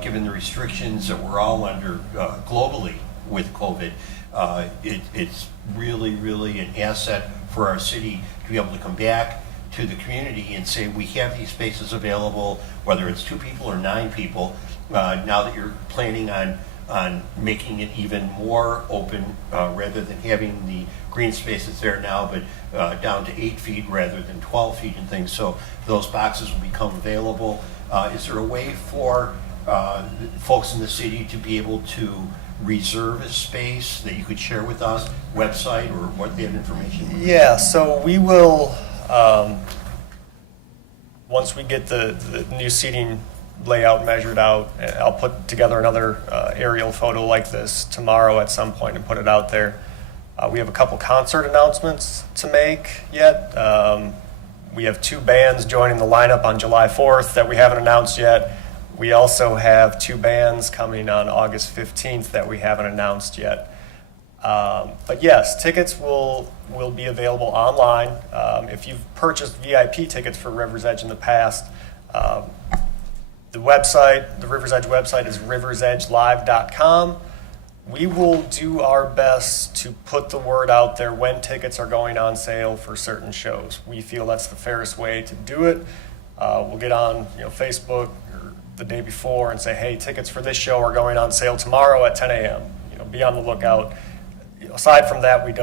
given the restrictions that we're all under globally with COVID. It's really, really an asset for our city to be able to come back to the community and say, we have these spaces available, whether it's 2 people or 9 people, now that you're planning on making it even more open, rather than having the green spaces there now, but down to 8 feet rather than 12 feet and things. So those boxes will become available. Is there a way for folks in the city to be able to reserve a space that you could share with us, website or what they have information? Yeah, so we will, once we get the new seating layout measured out, I'll put together another aerial photo like this tomorrow at some point and put it out there. We have a couple concert announcements to make yet. We have 2 bands joining the lineup on July 4th that we haven't announced yet. We also have 2 bands coming on August 15th that we haven't announced yet. But yes, tickets will be available online. If you've purchased VIP tickets for River's Edge in the past, the website, the River's Edge website is riversedgelive.com. We will do our best to put the word out there when tickets are going on sale for certain shows. We feel that's the fairest way to do it. We'll get on Facebook or the day before and say, hey, tickets for this show are going on sale tomorrow at 10 a.m. Be on the lookout. Aside from that, we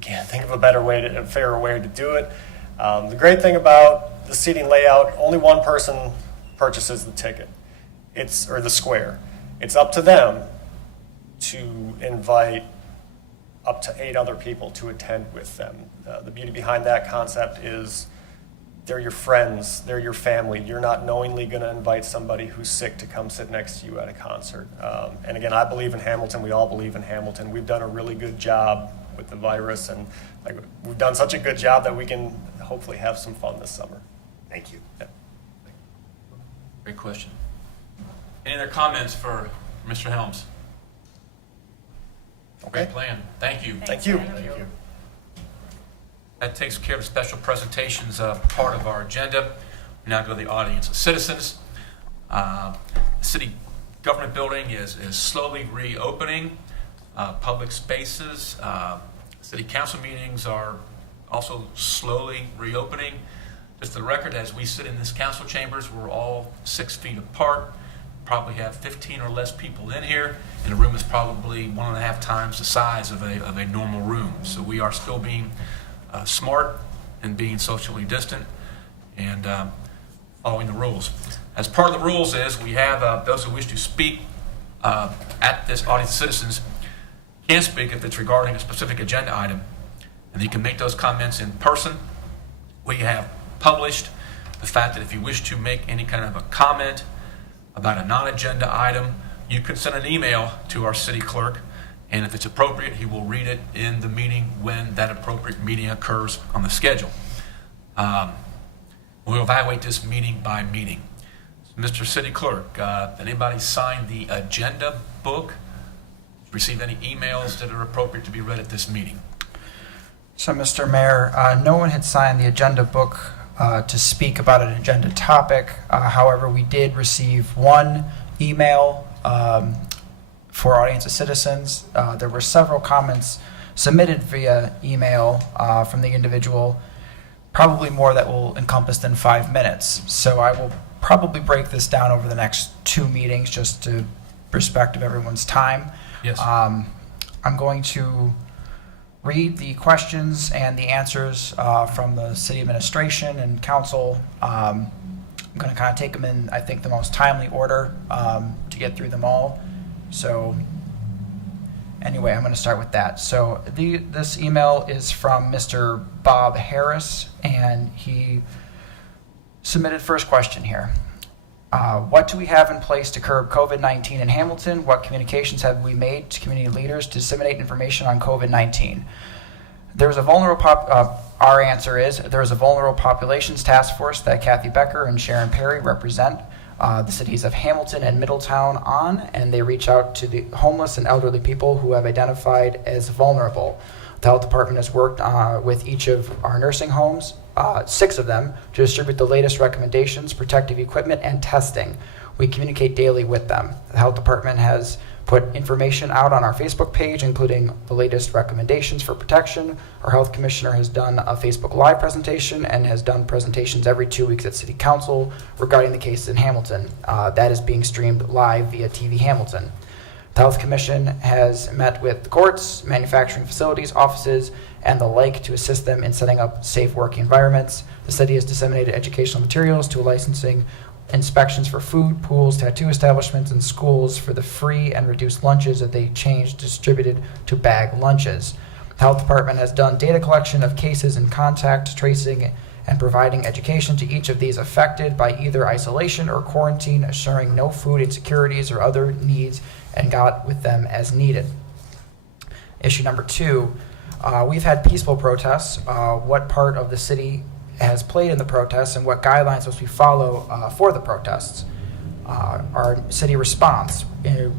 can't think of a fairer way to do it. The great thing about the seating layout, only one person purchases the ticket, or the square. It's up to them to invite up to 8 other people to attend with them. The beauty behind that concept is they're your friends, they're your family. You're not knowingly going to invite somebody who's sick to come sit next to you at a concert. And again, I believe in Hamilton. We all believe in Hamilton. We've done a really good job with the virus, and we've done such a good job that we can hopefully have some fun this summer. Thank you. Yeah. Great question. Any other comments for Mr. Helms? Great plan. Thank you. Thank you. That takes care of the special presentations part of our agenda. We now go to the audience. Citizens, the city government building is slowly reopening. Public spaces, city council meetings are also slowly reopening. Just for the record, as we sit in this council chambers, we're all 6 feet apart. Probably have 15 or less people in here, and the room is probably 1.5 times the size of a normal room. So we are still being smart and being socially distant and following the rules. As part of the rules is we have those who wish to speak at this audience of citizens can speak if it's regarding a specific agenda item, and you can make those comments in person. We have published the fact that if you wish to make any kind of a comment about a non-agenda item, you can send an email to our city clerk, and if it's appropriate, he will read it in the meeting when that appropriate meeting occurs on the schedule. We'll evaluate this meeting by meeting. So, Mr. City Clerk, did anybody sign the agenda book? Receive any emails that are appropriate to be read at this meeting? So, Mr. Mayor, no one had signed the agenda book to speak about an agenda topic. However, we did receive one email for audience of citizens. There were several comments submitted via email from the individual, probably more that will encompass than 5 minutes. So I will probably break this down over the next 2 meetings just to respect of everyone's time. Yes. I'm going to read the questions and the answers from the city administration and council. I'm going to kind of take them in, I think, the most timely order to get through them all. So anyway, I'm going to start with that. So this email is from Mr. Bob Harris, and he submitted first question here. What do we have in place to curb COVID-19 in Hamilton? What communications have we made to community leaders to disseminate information on COVID-19? There's a vulnerable our answer is there's a vulnerable populations task force that Kathy Becker and Sharon Perry represent. the cities of Hamilton and Middletown on, and they reach out to the homeless and elderly people who have identified as vulnerable. The health department has worked with each of our nursing homes, 6 of them, to distribute the latest recommendations, protective equipment, and testing. We communicate daily with them. The health department has put information out on our Facebook page, including the latest recommendations for protection. Our health commissioner has done a Facebook Live presentation and has done presentations every 2 weeks at City Council regarding the cases in Hamilton. That is being streamed live via TV Hamilton. The Health Commission has met with the courts, manufacturing facilities, offices, and the like to assist them in setting up safe working environments. The city has disseminated educational materials to licensing inspections for food, pools, tattoo establishments, and schools for the free and reduced lunches that they changed distributed to bag lunches. The Health Department has done data collection of cases and contact tracing and providing education to each of these affected by either isolation or quarantine, assuring no food insecurities or other needs, and got with them as needed. Issue number 2, we've had peaceful protests. What part of the city has played in the protests and what guidelines must we follow for the protests? Our city response.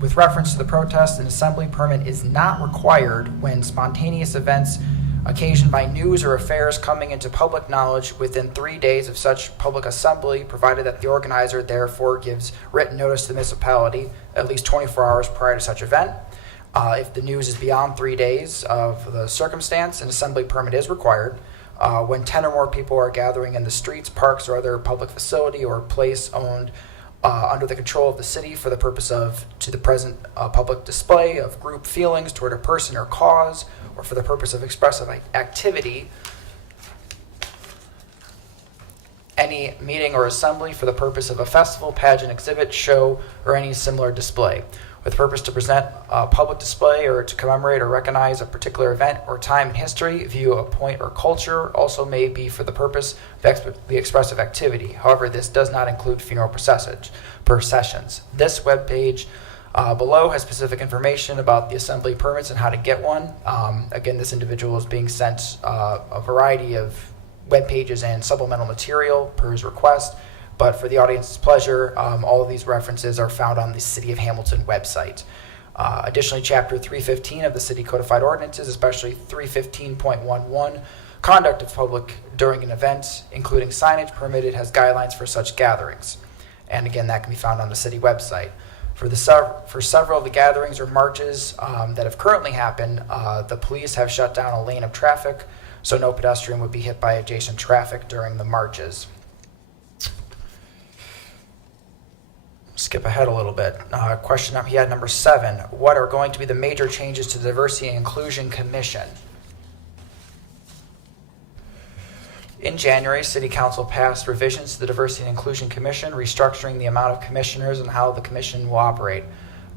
With reference to the protest, an assembly permit is not required when spontaneous events occasioned by news or affairs coming into public knowledge within 3 days of such public assembly, provided that the organizer therefore gives written notice to the municipality at least 24 hours prior to such event. If the news is beyond 3 days of the circumstance, an assembly permit is required. When 10 or more people are gathering in the streets, parks, or other public facility or place owned under the control of the city for the purpose of, to the present public display of group feelings toward a person or cause, or for the purpose of expressive activity, any meeting or assembly for the purpose of a festival, pageant, exhibit, show, or any similar display, with purpose to present a public display or to commemorate or recognize a particular event or time in history, view, a point, or culture, also may be for the purpose of the expressive activity. However, this does not include funeral processions. This webpage below has specific information about the assembly permits and how to get one. Again, this individual is being sent a variety of web pages and supplemental material per his request. But for the audience's pleasure, all of these references are found on the City of Hamilton website. Additionally, Chapter 315 of the City Codified Ordinances, especially 315.11, conduct of public during an event, including signage permitted, has guidelines for such gatherings. And again, that can be found on the city website. For several of the gatherings or marches that have currently happened, the police have shut down a lane of traffic, so no pedestrian would be hit by adjacent traffic during the marches. Skip ahead a little bit. Question he had number 7. What are going to be the major changes to the Diversity and Inclusion Commission? In January, City Council passed revisions to the Diversity and Inclusion Commission, restructuring the amount of commissioners and how the commission will operate.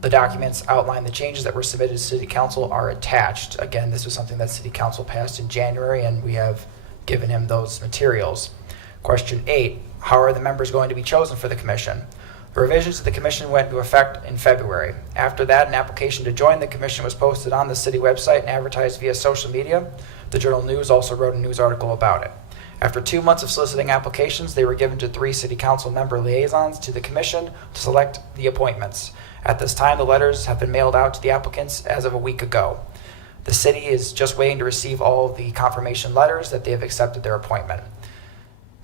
The documents outline the changes that were submitted to City Council are attached. Again, this was something that City Council passed in January, and we have given him those materials. Question 8. How are the members going to be chosen for the commission? The revisions to the commission went into effect in February. After that, an application to join the commission was posted on the city website and advertised via social media. The Journal News also wrote a news article about it. After 2 months of soliciting applications, they were given to 3 city council member liaisons to the commission to select the appointments. At this time, the letters have been mailed out to the applicants as of a week ago. The city is just waiting to receive all of the confirmation letters that they have accepted their appointment.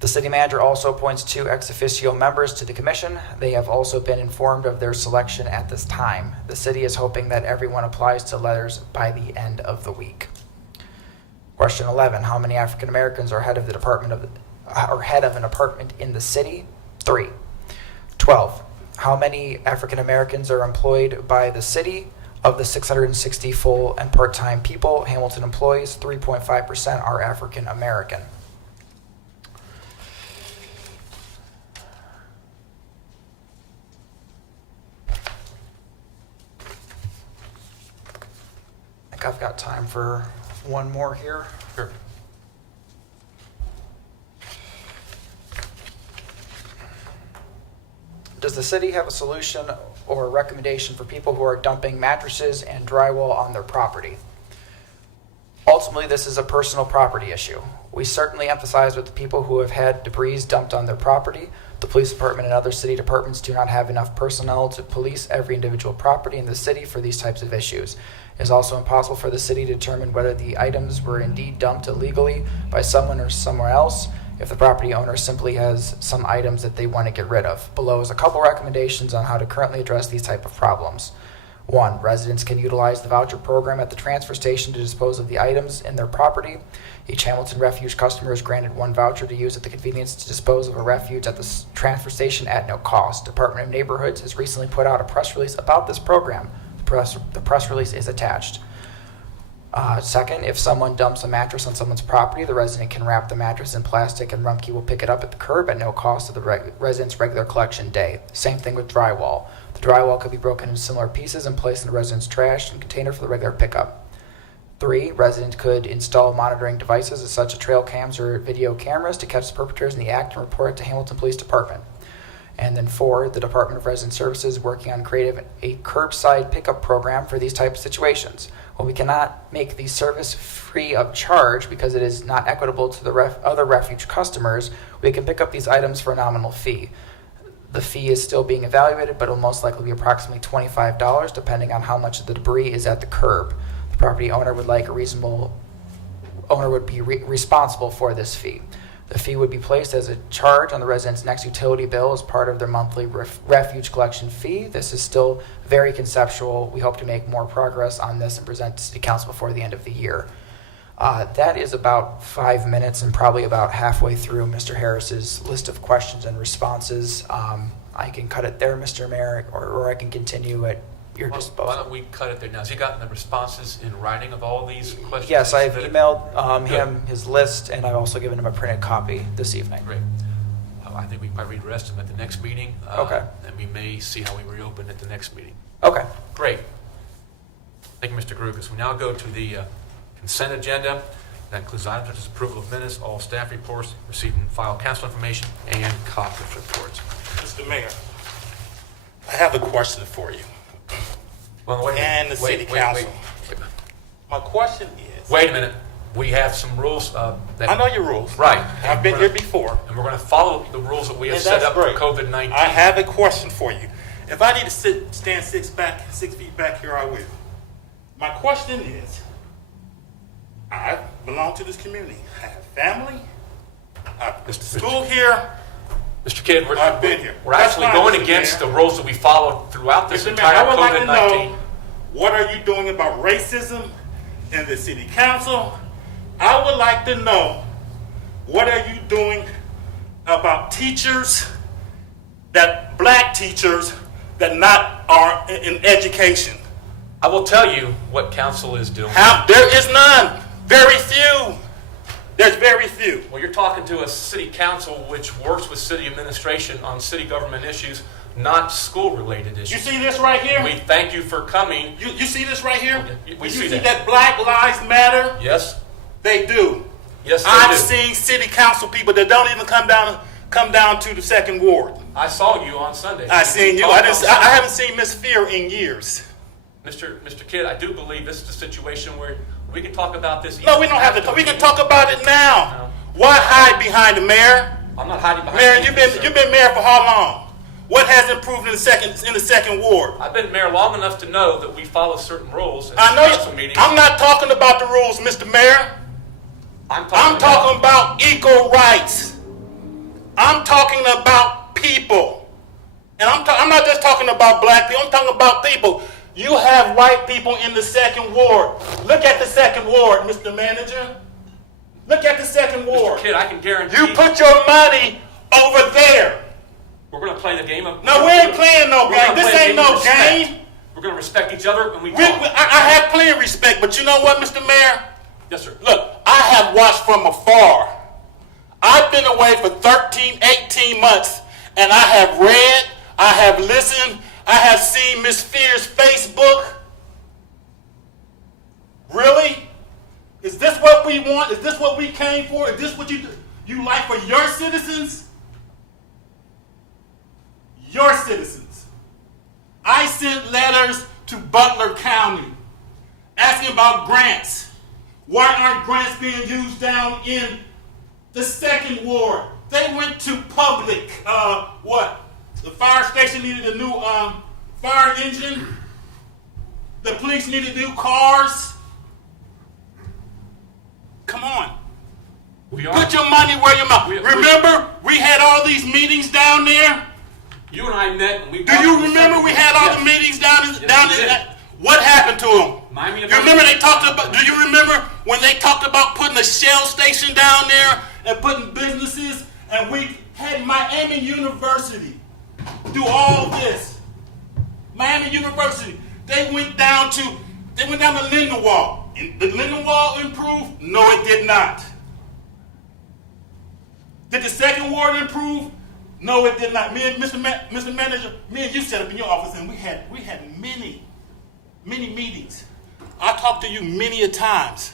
The city manager also appoints 2 ex officio members to the commission. They have also been informed of their selection at this time. The city is hoping that everyone applies to letters by the end of the week. Question 11. How many African Americans are head of an apartment in the city? 3. 12. How many African Americans are employed by the city? Of the 660 full and part-time people Hamilton employs, 3.5% are African American. I think I've got time for one more here. Sure. Does the city have a solution or a recommendation for people who are dumping mattresses and drywall on their property? Ultimately, this is a personal property issue. We certainly empathize with the people who have had debris dumped on their property. The police department and other city departments do not have enough personnel to police every individual property in the city for these types of issues. It is also impossible for the city to determine whether the items were indeed dumped illegally by someone or somewhere else if the property owner simply has some items that they want to get rid of. Below is a couple recommendations on how to currently address these type of problems. 1. Residents can utilize the voucher program at the transfer station to dispose of the items in their property. Each Hamilton Refuge customer is granted 1 voucher to use at the Convenience to dispose of a refuge at the transfer station at no cost. Department of Neighborhoods has recently put out a press release about this program. The press release is attached. 2nd, if someone dumps a mattress on someone's property, the resident can wrap the mattress in plastic and Rumpke will pick it up at the curb at no cost to the resident's regular collection day. Same thing with drywall. The drywall could be broken into similar pieces and placed in the resident's trash and container for the regular pickup. 3, resident could install monitoring devices such as trail cams or video cameras to catch the perpetrators in the act and report it to Hamilton Police Department. And then 4, the Department of Resident Services is working on creating a curbside pickup program for these types of situations. While we cannot make the service free of charge because it is not equitable to the other refuge customers, we can pick up these items for a nominal fee. The fee is still being evaluated, but it will most likely be approximately $25, depending on how much of the debris is at the curb. The property owner would be responsible for this fee. The fee would be placed as a charge on the resident's next utility bill as part of their monthly refuge collection fee. This is still very conceptual. We hope to make more progress on this and present to City Council before the end of the year. That is about 5 minutes and probably about halfway through Mr. Harris's list of questions and responses. I can cut it there, Mr. Mayor, or I can continue at your disposal. Why don't we cut it there now? Has he gotten the responses in writing of all these questions? Yes, I've emailed him his list, and I've also given him a printed copy this evening. Great. I think we can probably address them at the next meeting. Okay. And we may see how we reopen at the next meeting. Okay. Great. Thank you, Mr. Grugas. We now go to the consent agenda. That includes items such as approval of minutes, all staff reports, receipt and file council information, and caucus reports. Mr. Mayor, I have a question for you. Well, wait a minute. And the city council. Wait. My question is... Wait a minute. We have some rules. That, I know your rules. Right. I've been here before. And we're going to follow the rules that we have And set that's up great. for COVID-19. I have a question for you. If I need to stand 6 feet back here, I will. My question is, I belong to this community. I have family. I went to school here. Mr. Kidd, I've been here. We're That's actually fine, going Mr. against Mayor. the rules that we followed throughout this Mr. Mayor, entire I would like to COVID-19. know, what are you doing about racism in the city council? I would like to know, what are you doing about teachers, that black teachers that not are in education? I will tell you what council is doing. There is none. Very few. There's very few. Well, you're talking to a city council which works with city administration on city government issues, not school-related issues. You see this right here? We thank you for coming. You see this right here? We you see see that. Black Lives Matter? Yes. They do. Yes, they I've do. seen city council people that don't even come down to the second ward. I saw you on Sunday. I seen you. I haven't seen Miss Fear in years. Mr. Kidd, I do believe this is a situation where we can talk about this. No, we don't have to talk. We can talk about it now. Why hide behind the mayor? I'm not hiding behind. Mayor, you've been mayor for how long? What has improved in the second ward? I've been mayor long enough to know that we follow certain rules. I know. Council meetings. I'm not talking about the rules, Mr. Mayor. I'm talking about equal rights. I'm talking about people. And I'm not just talking about black people. I'm talking about people. You have white people in the second ward. Look at the second ward, Mr. Manager. Look at the second ward. Mr. Kidd, I can guarantee you put your money over there. We're going to play the game of... No, we ain't playing no game. This ain't no game. We're going to respect each other and I have plenty of respect, but you know what, Mr. Mayor? Yes, sir. Look, I have watched from afar. I've been away for 13, 18 months, and I have read, I have listened, I have seen Miss Fear's Facebook. Really? Is this what we want? Is this what we came for? Is this what you like for your citizens? Your citizens. I sent letters to Butler County asking about grants. Why aren't grants being used down in The second ward, they went to public. What? The fire station needed a new fire engine. The police needed new cars. Come on. Put your money where your mouth. Remember, we had all these meetings down there. You and I met. And we Do you remember we had all the meetings down there? What happened to them? You remember they talked about? Do you remember when they talked about putting a Shell station down there and putting businesses? And we had Miami University do all this. Miami University. They went down to Lindenwald. Did Lindenwald improve? No, it did not. Did the second ward improve? No, it did not. Me and Mr. Manager, me and you sat up in your office and we had many meetings. I talked to you many a times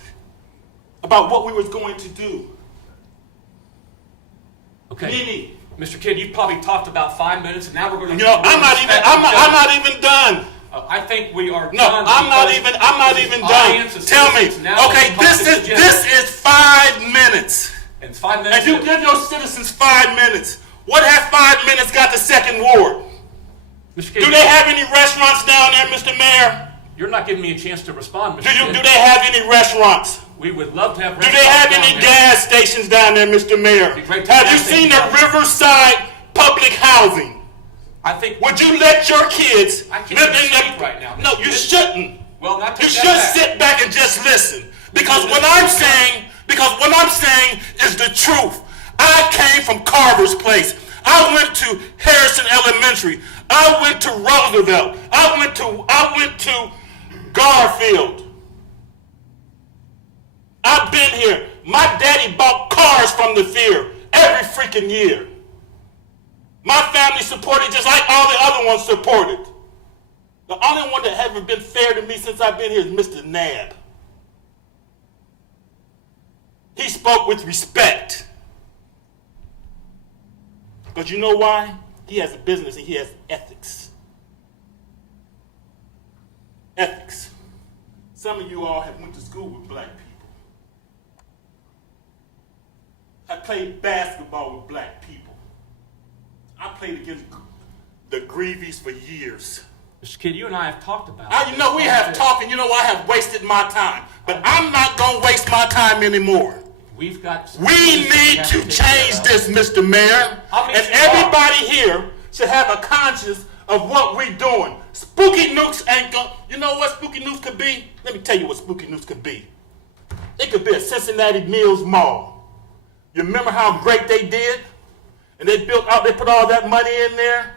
about what we was going to do. Okay. Many. Mr. Kidd, you've probably talked about 5 minutes, and now we're going to. I'm not even done. I think we are. No, done I'm not even done. Tell me. Okay, this is 5 minutes. And 5 minutes. And you give your citizens 5 minutes. What has 5 minutes got the second ward? Mr. Kidd, do they have any restaurants down there, Mr. Mayor? You're not giving me a chance to respond, Mr. Kidd. Do they have any restaurants? We would love to have Do restaurants. they have any gas stations down there, Mr. Mayor? Have you seen the Riverside public housing? I think. Would you let your kids live in them right now? No, you shouldn't. Well, you should sit back and just listen. Because what I'm saying is the truth. I came from Carver's Place. I went to Harrison Elementary. I went to Roosevelt. I went to Garfield. I've been here. My daddy bought cars from the fair every freaking year. My family supported just like all the other ones supported. The only one that hasn't been fair to me since I've been here is Mr. Nab. He spoke with respect. But you know why? He has a business and he has ethics. Ethics. Some of you all have went to school with black people. I played basketball with black people. I played against the Greavies for years. Mr. Kidd, you and I have talked about we have talked, and you know I have wasted my time. But I'm not going to waste my time anymore. We need to change this, Mr. Mayor. And everybody here should have a conscience of what we're doing. Spooky Nooks ain't going. You know what Spooky Nooks could be? Let me tell you what Spooky Nooks could be. It could be a Cincinnati Mills Mall. You remember how great they did? And they put all that money in there?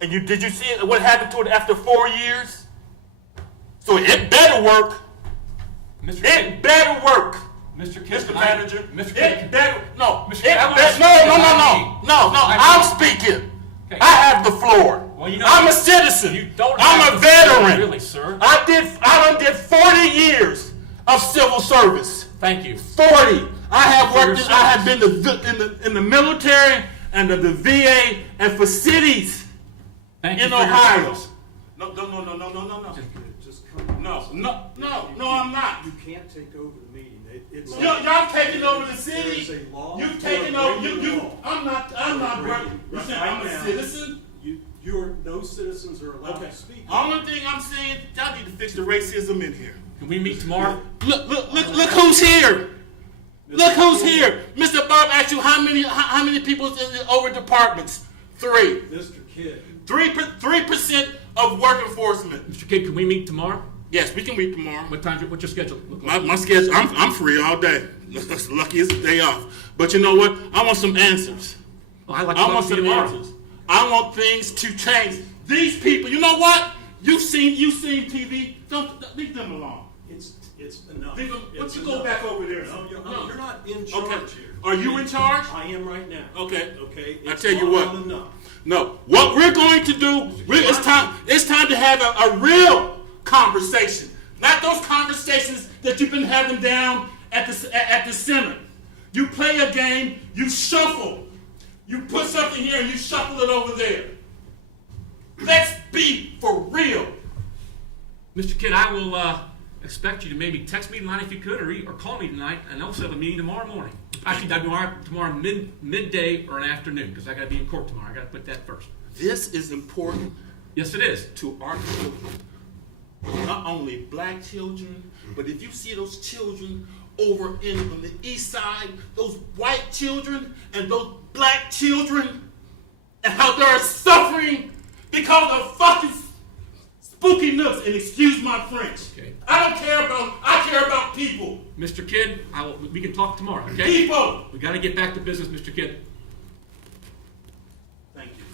And did you see what happened to it after 4 years? So it better work. It better work. Mr. Kidd, Mr. Manager, Mr. Kidd, no, Mr. Kidd, no, I'm speaking. Okay. I have the floor. Well, you know, I'm a citizen. I'm a veteran. Really, sir. I did 40 years of civil service. Thank you. 40. I have been in the military and the VA and for cities in Ohio. No. No, I'm not. You can't take over the meeting. Y'all taking over the city. You taking over. I'm not breaking. You said I'm a citizen. No citizens are allowed to speak. Only thing I'm saying, y'all need to fix the racism in here. Can we meet tomorrow? Look who's here. Look who's here. Mr. Bob asked you how many people over departments? 3. Mr. Kidd. 3% of work enforcement. Mr. Kidd, can we meet tomorrow? Yes, we can meet tomorrow. What's your schedule? My schedule, I'm free all day. Lucky it's a day off. But you know what? I want some answers. I want some answers. I want things to change. These people, you know what? You've seen TV. Don't leave them alone. It's enough. Let's go back over there. No, you're not in charge here. Are you in charge? I am right now. Okay. I It's tell you what. not enough. No. What we're going to do, it's time to have a real conversation. Not those conversations that you've been having down at the center. You play a game, you shuffle. You put something here and you shuffle it over there. Let's be for real. Mr. Kidd, I will expect you to maybe text me tonight if you could, or call me tonight, and also have a meeting tomorrow morning. Actually, tomorrow midday or an afternoon, because I got to be in court tomorrow. I got to put that first. This is important. Yes, it is. To our children. Not only black children, but if you see those children over on the east side, those white children and those black children, and how they're suffering because of fucking spooky nooks, and excuse my French. Okay. I care about people. Mr. Kidd, we can talk tomorrow, okay? People! We got to get back to business, Mr. Kidd. Thank you.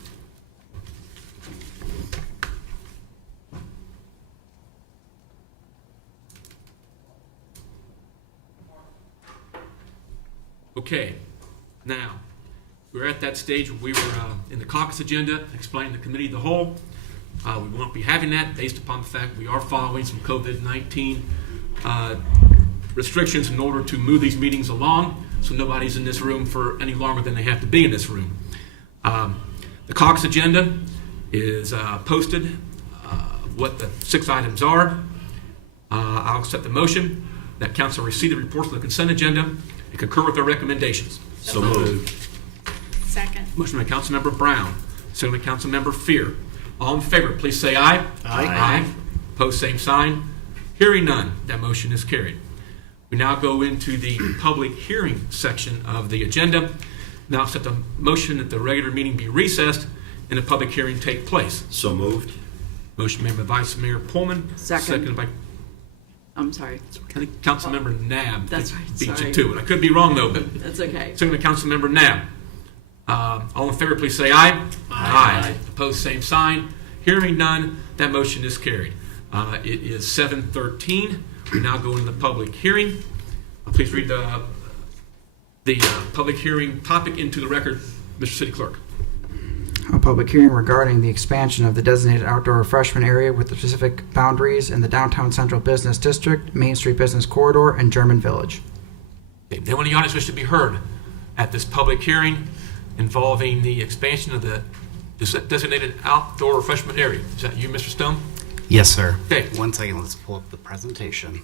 Okay, now, we're at that stage where we were in the caucus agenda, explaining the committee of the whole. We won't be having that based upon the fact we are following some COVID-19 restrictions in order to move these meetings along, so nobody's in this room for any longer than they have to be in this room. The caucus agenda is posted, what the 6 items are. I'll accept the motion that council receive the reports of the consent agenda and concur with their recommendations. So moved. Second. Motion by Councilmember Brown, second by Councilmember Fear. All in favor, please say aye. Aye. Opposed, same sign. Hearing none, that motion is carried. We now go into the public hearing section of the agenda. Now accept the motion that the regular meeting be recessed and a public hearing take place. So moved. Motion made by Vice Mayor Pullman. Second. Seconded by I'm sorry. I think Councilmember Nab. That's right, Beat sorry. you to it. I could be wrong though, but That's okay. seconded by Councilmember Nab. All in favor, please say aye. Aye. Opposed, same sign. Hearing none, that motion is carried. It is 7:13. We now go into the public hearing. Please read the public hearing topic into the record, Mr. City Clerk. A public hearing regarding the expansion of the designated outdoor refreshment area with the specific boundaries in the downtown central business district, Main Street Business Corridor, and German Village. Okay, anyone in the audience wish to be heard at this public hearing involving the expansion of the designated outdoor refreshment area? Is that you, Mr. Stone? Yes, sir. Okay. 1 second, let's pull up the presentation.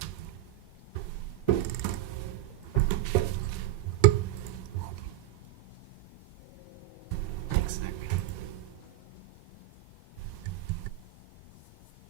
Thanks, Nick.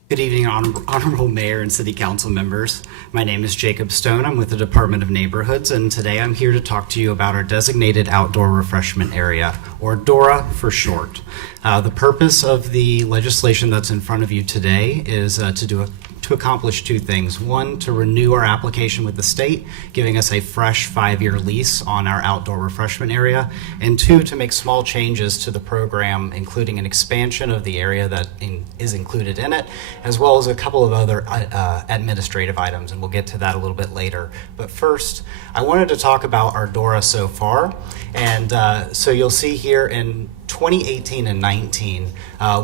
Good evening, Honorable Mayor and City Council members. My name is Jacob Stone. I'm with the Department of Neighborhoods, and today I'm here to talk to you about our designated outdoor refreshment area, or DORA for short. The purpose of the legislation that's in front of you today is to accomplish 2 things. 1, to renew our application with the state, giving us a fresh 5-year lease on our outdoor refreshment area, and 2, to make small changes to the program, including an expansion of the area that is included in it, as well as a couple of other administrative items, and we'll get to that a little bit later. But first, I wanted to talk about our DORA so far, and so you'll see here in 2018 and 19,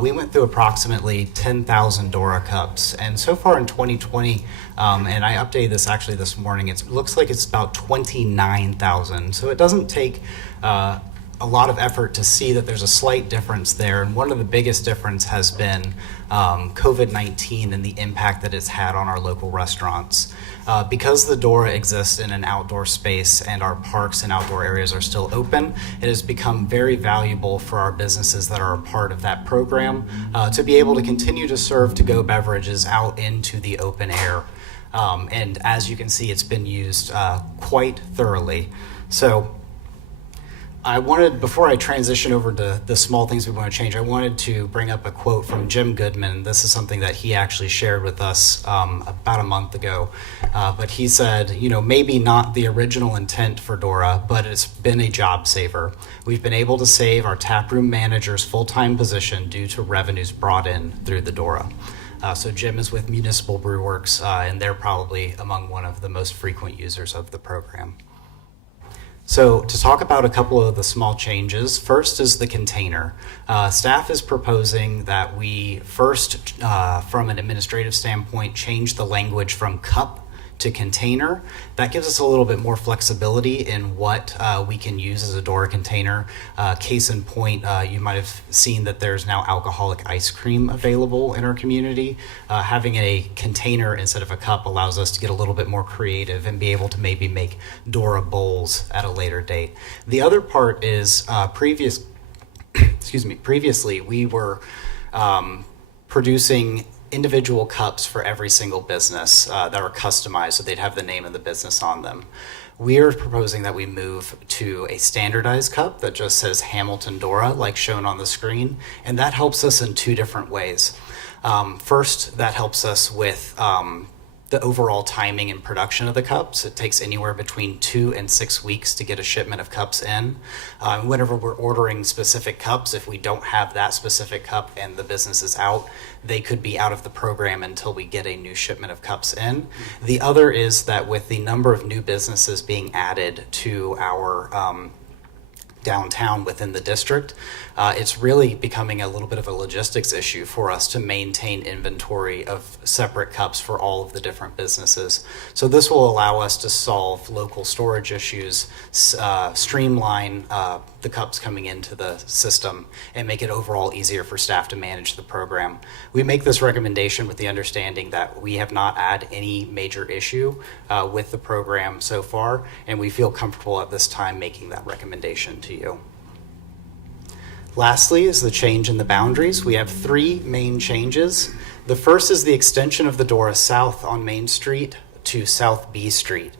we went through approximately 10,000 DORA cups, and so far in 2020, and I updated this actually this morning, it looks like it's about 29,000. So it doesn't take a lot of effort to see that there's a slight difference there, and one of the biggest difference has been COVID-19 and the impact that it's had on our local restaurants. Because the DORA exists in an outdoor space and our parks and outdoor areas are still open, it has become very valuable for our businesses that are a part of that program to be able to continue to serve to-go beverages out into the open air. And as you can see, it's been used quite thoroughly. So I wanted, before I transition over to the small things we want to change, I wanted to bring up a quote from Jim Goodman. This is something that he actually shared with us about a month ago. But he said, maybe not the original intent for DORA, but it's been a job saver. We've been able to save our taproom manager's full-time position due to revenues brought in through the DORA. So Jim is with Municipal Brew Works, and they're probably among one of the most frequent users of the program. So to talk about a couple of the small changes, first is the container. Staff is proposing that we first, from an administrative standpoint, change the language from cup to container. That gives us a little bit more flexibility in what we can use as a DORA container. Case in point, you might have seen that there's now alcoholic ice cream available in our community. Having a container instead of a cup allows us to get a little bit more creative and be able to maybe make DORA bowls at a later date. The other part is previously we were producing individual cups for every single business that were customized, so they'd have the name of the business on them. We are proposing that we move to a standardized cup that just says Hamilton Dora, like shown on the screen, and that helps us in two different ways. First, that helps us with the overall timing and production of the cups. It takes anywhere between 2 and 6 weeks to get a shipment of cups in. Whenever we're ordering specific cups, if we don't have that specific cup and the business is out, they could be out of the program until we get a new shipment of cups in. The other is that with the number of new businesses being added to our downtown within the district, it's really becoming a little bit of a logistics issue for us to maintain inventory of separate cups for all of the different businesses. So this will allow us to solve local storage issues, streamline the cups coming into the system, and make it overall easier for staff to manage the program. We make this recommendation with the understanding that we have not had any major issue with the program so far, and we feel comfortable at this time making that recommendation to you. Lastly is the change in the boundaries. We have 3 main changes. The first is the extension of the Dora South on Main Street to South B Street.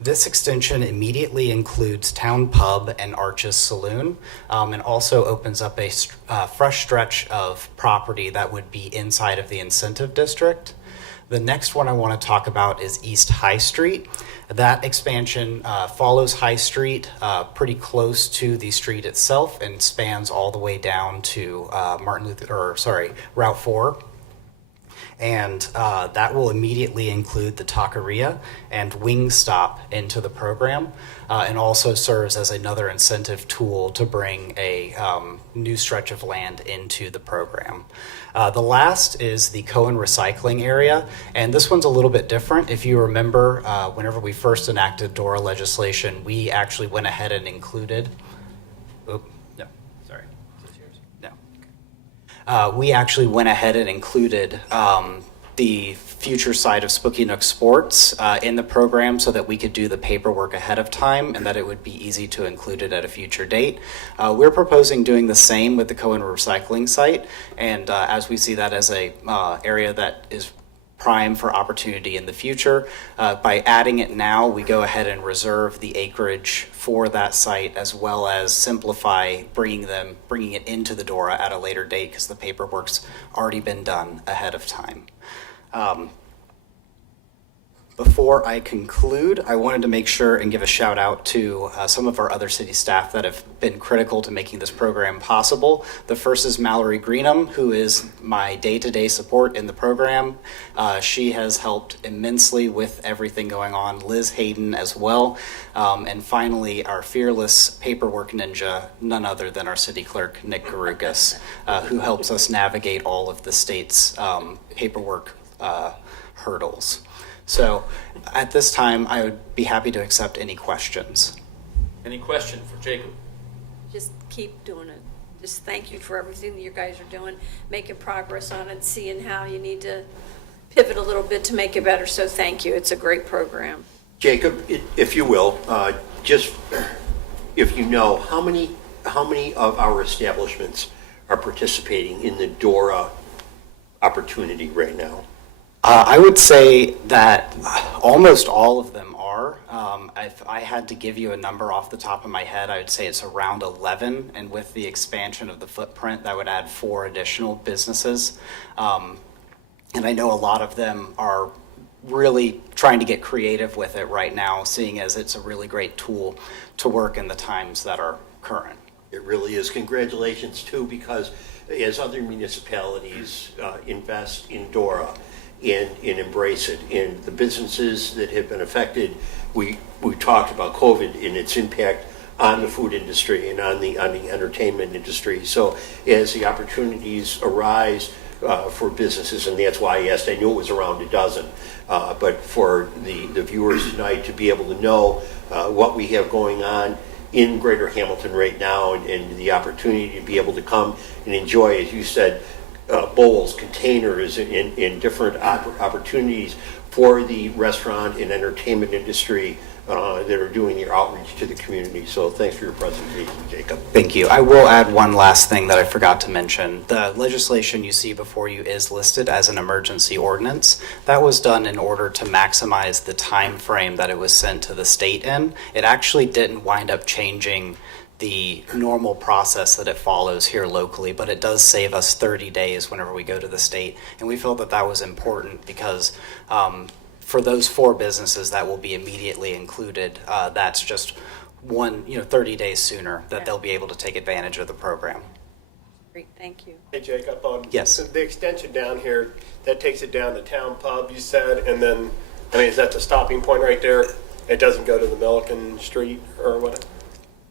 This extension immediately includes Town Pub and Arches Saloon, and also opens up a fresh stretch of property that would be inside of the incentive district. The next one I want to talk about is East High Street. That expansion follows High Street pretty close to the street itself and spans all the way down to Route 4. And that will immediately include the Taqueria and Wingstop into the program, and also serves as another incentive tool to bring a new stretch of land into the program. The last is the Cohen recycling area, and this one's a little bit different. If you remember, whenever we first enacted DORA legislation, we actually went ahead and included, we actually went ahead and included the future site of Spooky Nook Sports in the program so that we could do the paperwork ahead of time and that it would be easy to include it at a future date. We're proposing doing the same with the Cohen recycling site, and as we see that as a area that is prime for opportunity in the future. By adding it now, we go ahead and reserve the acreage for that site, as well as simplify bringing it into the DORA at a later date because the paperwork's already been done ahead of time. Before I conclude, I wanted to make sure and give a shout out to some of our other city staff that have been critical to making this program possible. The first is Mallory Greenham, who is my day-to-day support in the program. She has helped immensely with everything going on. Liz Hayden as well. And finally, our fearless paperwork ninja, none other than our city clerk, Nick Garugas, who helps us navigate all of the state's paperwork hurdles. So at this time, I would be happy to accept any questions. Any question for Jacob? Just keep doing it. Just thank you for everything that you guys are doing, making progress on it, seeing how you need to pivot a little bit to make it better. So thank you. It's a great program. Jacob, if you will, just if you know, how many of our establishments are participating in the DORA opportunity right now? I would say that almost all of them are. If I had to give you a number off the top of my head, I would say it's around 11, and with the expansion of the footprint, that would add 4 additional businesses. And I know a lot of them are really trying to get creative with it right now, seeing as it's a really great tool to work in the times that are current. It really is. Congratulations, too, because as other municipalities invest in DORA, and embrace it. And the businesses that have been affected, we talked about COVID and its impact on the food industry and on the entertainment industry. So as the opportunities arise for businesses, and that's why I asked. I knew it was around a dozen. But for the viewers tonight to be able to know what we have going on in Greater Hamilton right now, and the opportunity to be able to come and enjoy, as you said, bowls, containers, and different opportunities for the restaurant and entertainment industry that are doing their outreach to the community. So thanks for your presentation, Jacob. Thank you. I will add one last thing that I forgot to mention. The legislation you see before you is listed as an emergency ordinance. That was done in order to maximize the time frame that it was sent to the state in. It actually didn't wind up changing the normal process that it follows here locally, but it does save us 30 days whenever we go to the state. And we felt that that was important because for those 4 businesses that will be immediately included, that's just 30 days sooner that they'll be able to take advantage of the program. Great, thank you. Hey, Jacob, Yes. the extension down here, that takes it down to Town Pub, you said, and then, is that the stopping point right there? It doesn't go to the Milliken Street or what?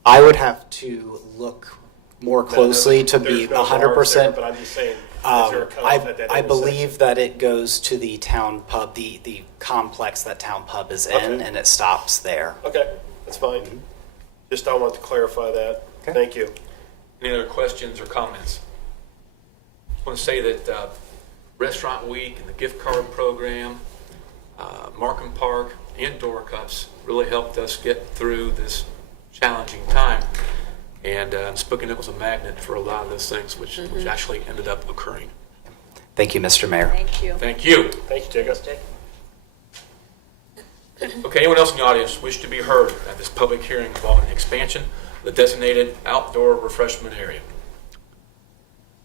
I would have to look more closely to be There's no 100%. there, but I'm just saying, is there a cutoff at that I intersection? believe that it goes to the Town Pub, the complex that Town Pub is in, Okay. and it stops there. Okay, that's fine. Just I want to clarify that. Thank you. Any other questions or comments? I want to say that Restaurant Week and the gift card program, Markham Park, and Door Cups really helped us get through this challenging time. And Spooky Nook was a magnet for a lot of those things, which actually ended up occurring. Thank you, Mr. Mayor. Thank you. Thank you. Thank you, Jacob. Okay, anyone else in the audience wish to be heard at this public hearing involving the expansion of the designated outdoor refreshment area?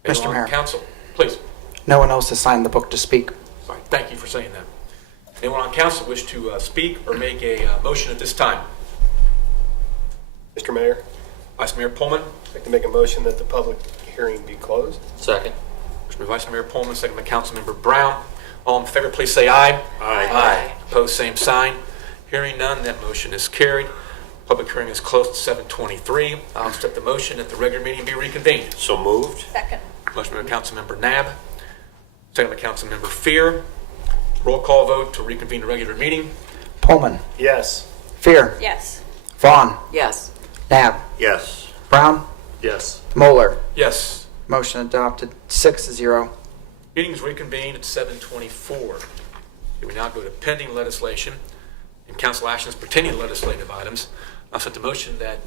Mr. Anyone on Mayor. council, please. No one else has signed the book to speak. Sorry, thank you for saying that. Anyone on council wish to speak or make a motion at this time? Mr. Mayor, Vice Mayor Pullman. I'd like to make a motion that the public hearing be closed. Second. Motion by Vice Mayor Pullman, second by Councilmember Brown. All in favor, please say aye. Aye. Opposed, same sign. Hearing none, that motion is carried. Public hearing is closed at 7:23. I'll accept the motion that the regular meeting be reconvened. So moved. Second. Motion by Councilmember Nab, second by Councilmember Fear. Roll call vote to reconvene the regular meeting. Pullman. Yes. Fear. Yes. Vaughn. Yes. Nab. Yes. Brown. Yes. Moeller. Yes. Motion adopted 6-0. Meeting is reconvened at 7:24. We now go to pending legislation and council actions pertaining to legislative items. I'll set the motion that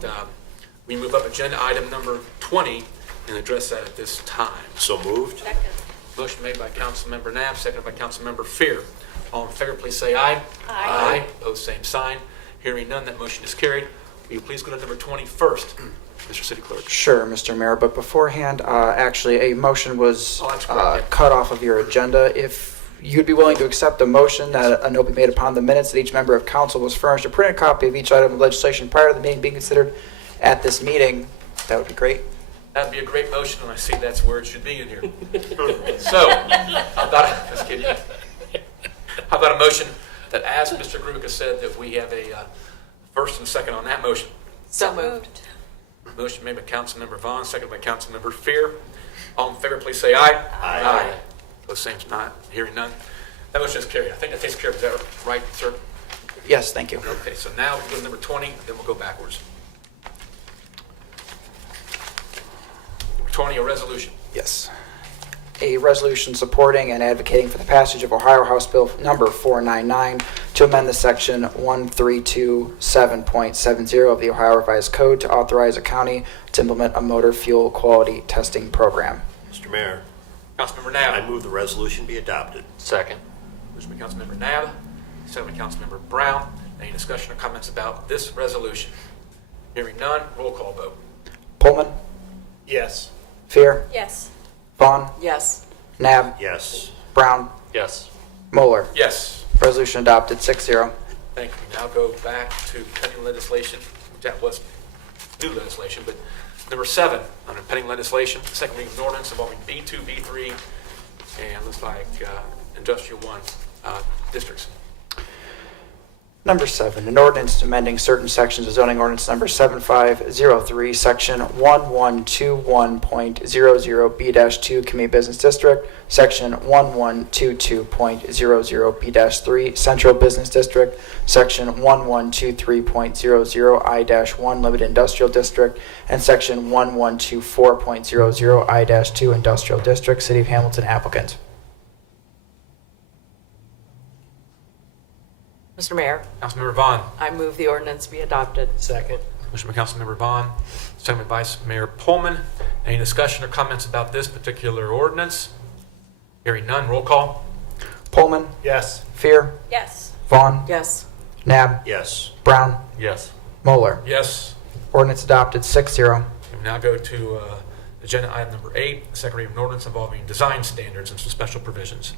we move up agenda item number 20 and address that at this time. So moved. Second. Motion made by Councilmember Knapp, seconded by Councilmember Fear. All in favor, please say aye. Aye. Opposed, same sign. Hearing none, that motion is carried. Will you please go to number 20 first, Mr. City Clerk? Sure, Mr. Mayor, but beforehand, actually, a motion was Oh, that's correct, yeah. cut off of your agenda. If you'd be willing to accept a motion that a note be made upon the minutes that each member of council was furnished a printed copy of each item of legislation prior to the meeting being considered at this meeting, that would be great. That'd be a great motion, and I see that's where it should be in here. So, how about a motion that, as Mr. Grubica said, that we have a first and second on that motion? So moved. Motion made by Councilmember Vaughn, seconded by Councilmember Fear. All in favor, please say aye. Aye. Opposed, same sign. Hearing none. That motion is carried. I think that takes care of that, right, sir? Yes, thank you. Okay, so now we go to number 20, then we'll go backwards. Number 20, a resolution. Yes. A resolution supporting and advocating for the passage of Ohio House Bill number 499 to amend the section 1327.70 of the Ohio Revised Code to authorize a county to implement a motor fuel quality testing program. Mr. Mayor, Councilmember Nab. I move the resolution be adopted. Second. Motion by Councilmember Nab, second by Councilmember Brown. Any discussion or comments about this resolution? Hearing none, roll call vote. Pullman. Yes. Fear. Yes. Vaughn. Yes. Nab. Yes. Brown. Yes. Moeller. Yes. Resolution adopted 6-0. Thank you. Now go back to pending legislation. That was new legislation, but number 7 under pending legislation, second reading of an ordinance involving B2, B3, and looks like industrial 1 districts. Number 7, an ordinance amending certain sections of zoning ordinance number 7503, section 1121.00B-2, Community Business District, section 1122.00B-3, Central Business District, section 1123.00I-1, Limited Industrial District, and section 1124.00I-2, Industrial District, City of Hamilton applicant. Mr. Mayor, Councilmember Vaughn. I move the ordinance be adopted. Second. Motion by Councilmember Vaughn, second by Vice Mayor Pullman. Any discussion or comments about this particular ordinance? Hearing none, roll call. Pullman, Yes. Fear, Yes. Vaughn, Yes. Nab, Yes. Brown, Yes. Moeller. Yes. Ordinance adopted 6-0. We now go to agenda item number 8, second reading of an ordinance involving design standards and some special provisions.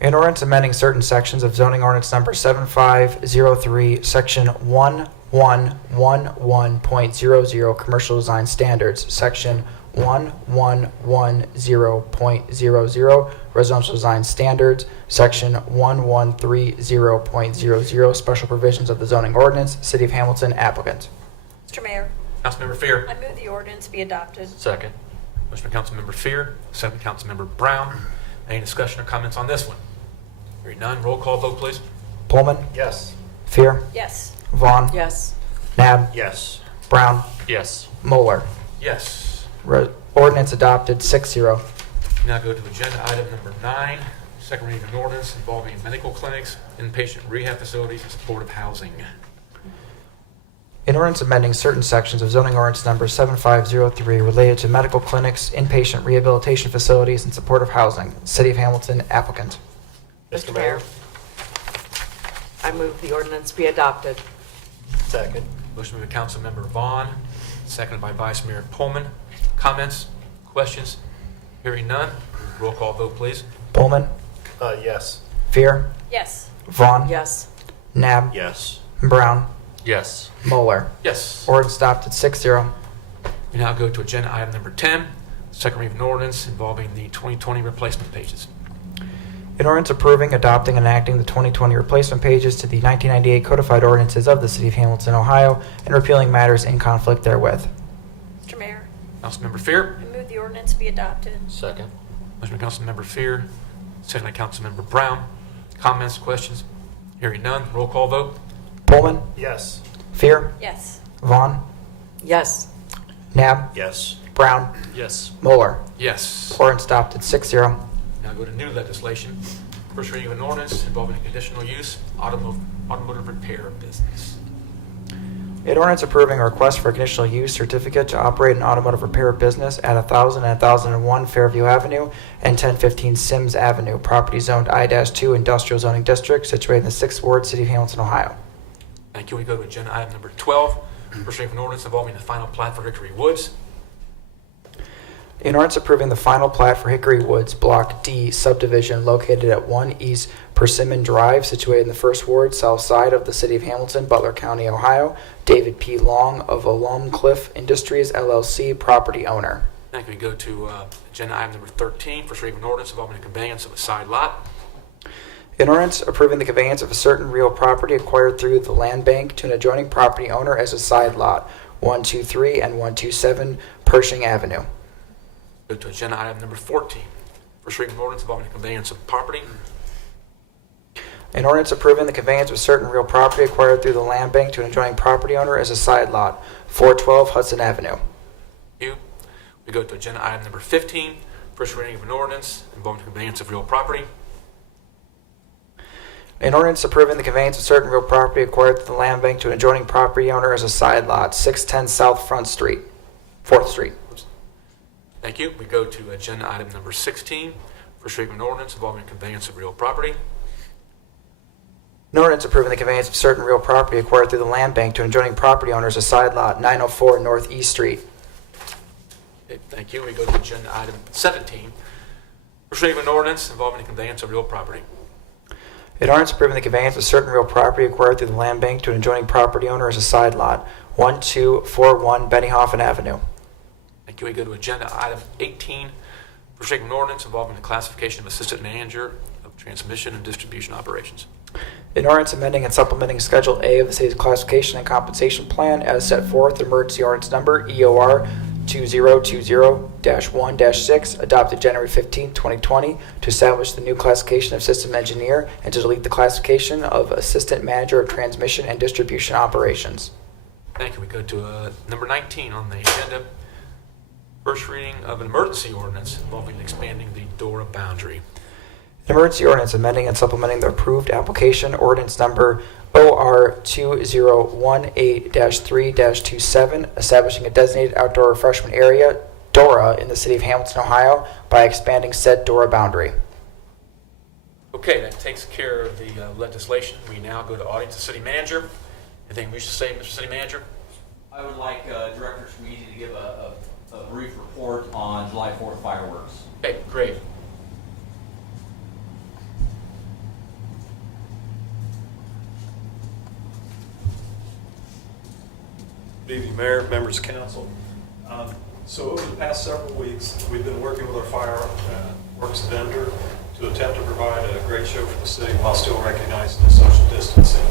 An ordinance amending certain sections of zoning ordinance number 7503, section 1111.00, commercial design standards, section 1110.00, residential design standards, section 1130.00, special provisions of the zoning ordinance, City of Hamilton applicant. Mr. Mayor, Councilmember Fear. I move the ordinance be adopted. Second. Motion by Councilmember Fear, second by Councilmember Brown. Any discussion or comments on this one? Hearing none, roll call vote, please. Pullman, Yes. Fear, Yes. Vaughn, Yes. Nab, Yes. Brown, Yes. Moeller. Yes. Ordinance adopted 6-0. Now go to agenda item number 9, second reading of an ordinance involving medical clinics, inpatient rehab facilities, and supportive housing. An ordinance amending certain sections of zoning ordinance number 7503 related to medical clinics, inpatient rehabilitation facilities, and supportive housing. City of Hamilton applicant. Mr. Mayor, I move the ordinance be adopted. Second. Motion by Councilmember Vaughn, seconded by Vice Mayor Pullman. Comments? Questions? Hearing none, roll call vote, please. Pullman, Yes. Fear, Yes. Vaughn, Yes. Nab, Yes. Brown, Yes. Moeller. Yes. Ordinance adopted 6-0. We now go to agenda item number 10, second reading of an ordinance involving the 2020 replacement pages. An ordinance approving, adopting, and enacting the 2020 replacement pages to the 1998 codified ordinances of the City of Hamilton, Ohio, and repealing matters in conflict therewith. Mr. Mayor, Councilmember Fear. I move the ordinance be adopted. Second. Motion by Councilmember Fear, second by Councilmember Brown. Comments, questions? Hearing none, roll call vote. Pullman, Yes. Fear, Yes. Vaughn, Yes. Nab, Yes. Brown, Yes. Moeller. Yes. Ordinance adopted 6-0. Now go to new legislation. First reading of an ordinance involving a conditional use automotive repair business. An ordinance approving a request for a conditional use certificate to operate an automotive repair business at 1000 and 1001 Fairview Avenue and 1015 Sims Avenue, property zoned I-2 Industrial Zoning District, situated in the 6th Ward, City of Hamilton, Ohio. Thank you. We go to agenda item number 12. First reading of an ordinance involving the final plat for Hickory Woods. An ordinance approving the final plat for Hickory Woods, Block D subdivision located at 1 East Persimmon Drive, situated in the 1st Ward, south side of the City of Hamilton, Butler County, Ohio. David P. Long of Alum Cliff Industries, LLC, property owner. Thank you. We go to agenda item number 13. First reading of an ordinance involving the conveyance of a side lot. An ordinance approving the conveyance of a certain real property acquired through the land bank to an adjoining property owner as a side lot, 123 and 127 Pershing Avenue. Go to agenda item number 14. First reading of an ordinance involving the conveyance of property. An ordinance approving the conveyance of certain real property acquired through the land bank to an adjoining property owner as a side lot, 412 Hudson Avenue. Thank you. We go to agenda item number 15. First reading of an ordinance involving the conveyance of real property. An ordinance approving the conveyance of certain real property acquired through the land bank to an adjoining property owner as a side lot, 610 South Front Street, 4th Street. Thank you. We go to agenda item number 16. First reading of an ordinance involving the conveyance of real property. An ordinance approving the conveyance of certain real property acquired through the land bank to an adjoining property owner as a side lot, 904 Northeast Street. Okay, thank you. We go to agenda item 17. First reading of an ordinance involving the conveyance of real property. An ordinance approving the conveyance of certain real property acquired through the land bank to an adjoining property owner as a side lot, 1241 Bennyhoffen Avenue. Thank you. We go to agenda item 18. First reading of an ordinance involving the classification of assistant manager of transmission and distribution operations. An ordinance amending and supplementing Schedule A of the city's classification and compensation plan as set forth, emergency ordinance number EOR 2020-1-6, adopted January 15, 2020, to establish the new classification of system engineer and to delete the classification of assistant manager of transmission and distribution operations. Thank you. We go to number 19 on the agenda. First reading of an emergency ordinance involving expanding the DORA boundary. An emergency ordinance amending and supplementing the approved application ordinance number OR 2018-3-27, establishing a designated outdoor refreshment area, DORA, in the city of Hamilton, Ohio, by expanding said DORA boundary. Okay, that takes care of the legislation. We now go to audience of city manager. Anything we should say, Mr. City Manager? I would like Director Tweedy to give a brief report on July 4th fireworks. Okay, great. Good evening, Mayor, members of council. So over the past several weeks, we've been working with our fireworks vendor to attempt to provide a great show for the city while still recognizing the social distancing.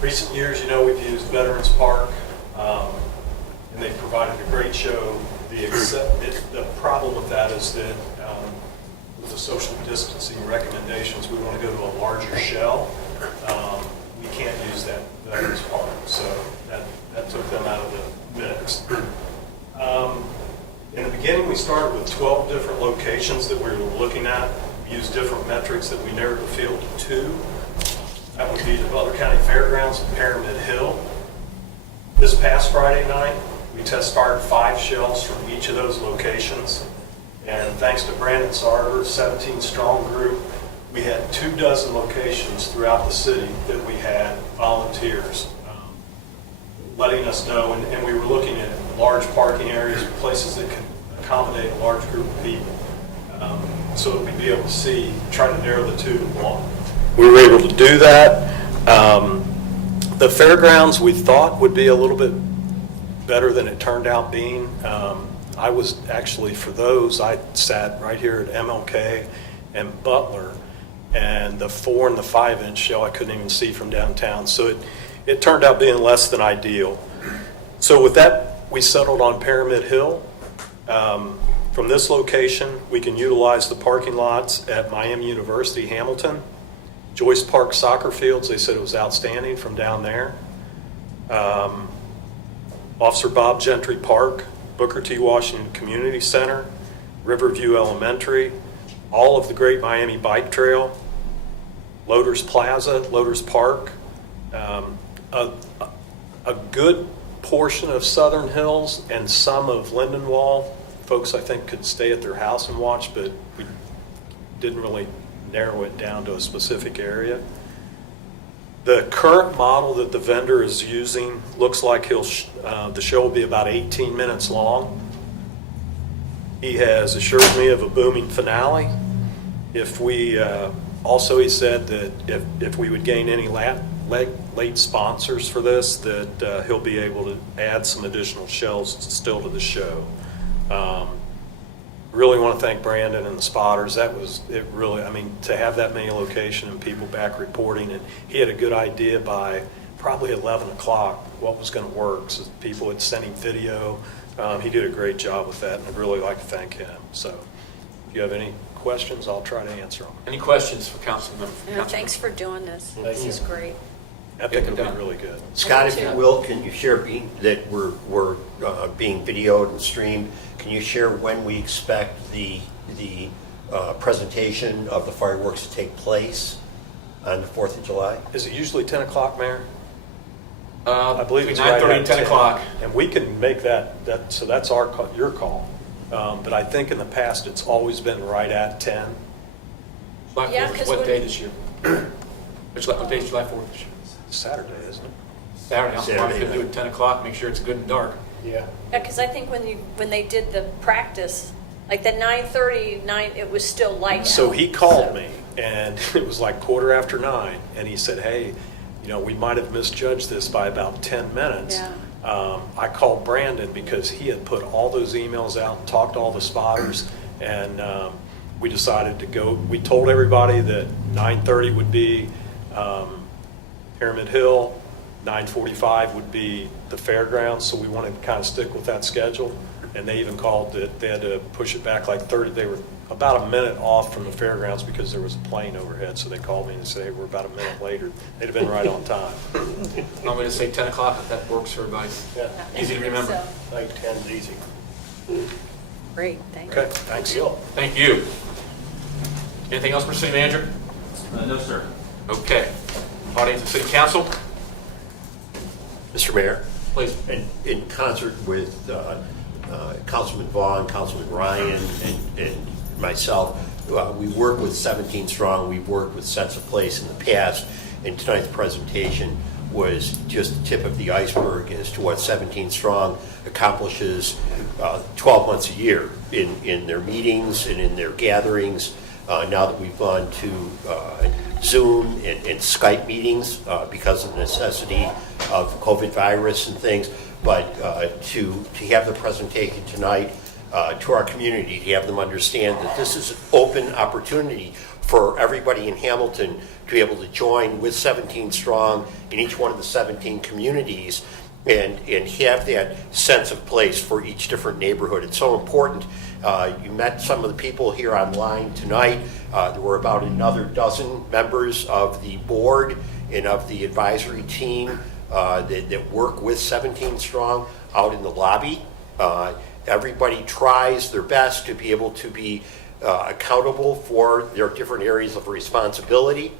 Recent years, you know, we've used Veterans Park, and they've provided a great show. The problem with that is that with the social distancing recommendations, we want to go to a larger shell. We can't use that Veterans Park, so that took them out of the mix. In the beginning, we started with 12 different locations that we were looking at. We used different metrics that we narrowed the field to 2. That would be the Butler County Fairgrounds and Pyramid Hill. This past Friday night, we test fired 5 shells from each of those locations. And thanks to Brandon Sarver, 17 strong group, we had 24 locations throughout the city that we had volunteers letting us know. And we were looking at large parking areas, places that can accommodate a large group of people. So that we'd be able to try to narrow the 2 to 1. We were able to do that. The fairgrounds we thought would be a little bit better than it turned out being. I was actually, for those, I sat right here at MLK and Butler, and the 4 and the 5-inch show I couldn't even see from downtown. So it turned out being less than ideal. So with that, we settled on Pyramid Hill. From this location, we can utilize the parking lots at Miami University, Hamilton. Joyce Park soccer fields, they said it was outstanding from down there. Officer Bob Gentry Park, Booker T. Washington Community Center, Riverview Elementary, all of the Great Miami Bike Trail, Loaders Plaza, Loaders Park, a good portion of Southern Hills and some of Lindenwall. Folks, I think, could stay at their house and watch, but we didn't really narrow it down to a specific area. The current model that the vendor is using looks like the show will be about 18 minutes long. He has assured me of a booming finale. If we also, he said that if we would gain any late sponsors for this, that he'll be able to add some additional shells still to the show. Really want to thank Brandon and the spotters. That was it. Really, I mean, to have that many locations and people back reporting, and he had a good idea by probably 11 o'clock what was going to work. So people had sent him video. He did a great job with that, and I'd really like to thank him. So, if you have any questions, I'll try to answer them. Any questions for council members? Thanks for doing this. This is great. I think it'll be really good. Scott, if you will, can you share that we're being videoed and streamed? Can you share when we expect the presentation of the fireworks to take place on the 4th of July? Is it usually 10 o'clock, Mayor? I believe it's 9:30 and 10 o'clock. And we can make that so that's your call. But I think in the past it's always been right at 10. July 4th, what day this year? What day is July 4th this year? Saturday, isn't it? Saturday. I'm going to do it at 10 o'clock, make sure it's good and dark. Yeah. Yeah, because I think when they did the practice, like the 9:30, it was still light So out. he called me, and it was like 9:15, and he said, hey, we might have misjudged this by about 10 minutes. Yeah. I called Brandon because he had put all those emails out and talked to all the spotters, and we decided to go. We told everybody that 9:30 would be Pyramid Hill, 9:45 would be the fairgrounds, so we wanted to kind of stick with that schedule. And they even called that they had to push it back like 30, they were about a minute off from the fairgrounds because there was a plane overhead. So they called me and said, hey, we're about a minute later. They'd have been right on time. Want me to say 10 o'clock if that works for everybody? Yeah. Easy to remember. Like 10 is easy. Great, thank you. Okay, thanks. Thank you. Anything else for City Manager? No, sir. Okay. Audience and City Council, Mr. Mayor, please. in concert with Councilman Vaughn, Councilman Ryan, and myself, we work with 17 Strong. We've worked with Sense of Place in the past, and tonight's presentation was just the tip of the iceberg as to what 17 Strong accomplishes 12 months a year in their meetings and in their gatherings. Now that we've gone to Zoom and Skype meetings because of the necessity of COVID virus and things, but to have the presentation tonight to our community, to have them understand that this is an open opportunity for everybody in Hamilton to be able to join with 17 Strong in each one of the 17 communities and have that sense of place for each different neighborhood. It's so important. You met some of the people here online tonight. There were about another dozen members of the board and of the advisory team that work with 17 Strong out in the lobby. Everybody tries their best to be able to be accountable for their different areas of responsibility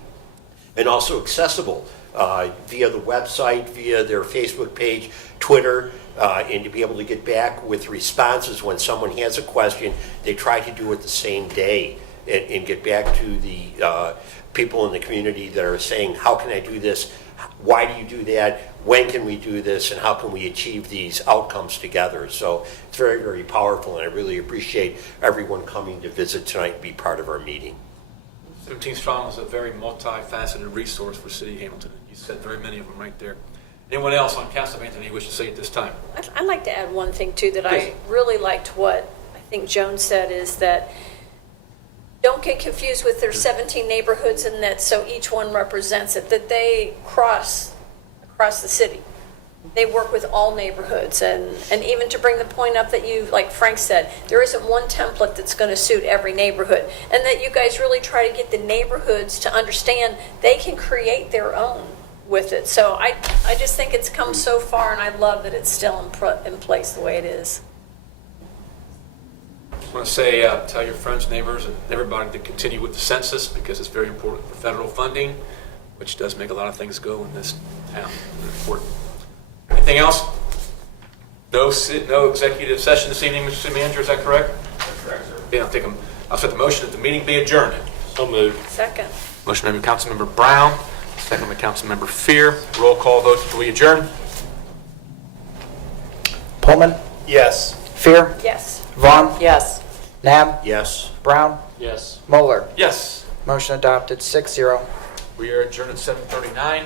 and also accessible via the website, via their Facebook page, Twitter, and to be able to get back with responses when someone has a question. They try to do it the same day and get back to the people in the community that are saying, how can I do this? Why do you do that? When can we do this? And how can we achieve these outcomes together? So it's very, very powerful, and I really appreciate everyone coming to visit tonight and be part of our meeting. 17 Strong is a very multifaceted resource for City of Hamilton. You said very many of them right there. Anyone else on Council of Anthony you wish to say at this time? I'd like to add one thing, too, that Please. I really liked what I think Joan said, is that don't get confused with their 17 neighborhoods and that so each one represents it, that they cross the city. They work with all neighborhoods, and even to bring the point up that you, like Frank said, there isn't one template that's going to suit every neighborhood, and that you guys really try to get the neighborhoods to understand they can create their own with it. So I just think it's come so far, and I love that it's still in place the way it is. I want to say, tell your friends, neighbors, and everybody to continue with the census because it's very important for federal funding, which does make a lot of things go in this town. Very important. Anything else? No executive session this evening, Mr. City Manager, is that correct? That's correct, sir. Yeah, I'll set the motion that the meeting be adjourned. So moved. Second. Motion made by Councilmember Brown, second by Councilmember Fear. Roll call vote to we adjourn. Pullman, Yes. Fear, Yes. Vaughn, Yes. Nab, Yes. Brown, Yes. Moeller. Yes. Motion adopted 6-0. We are adjourned at 7:39.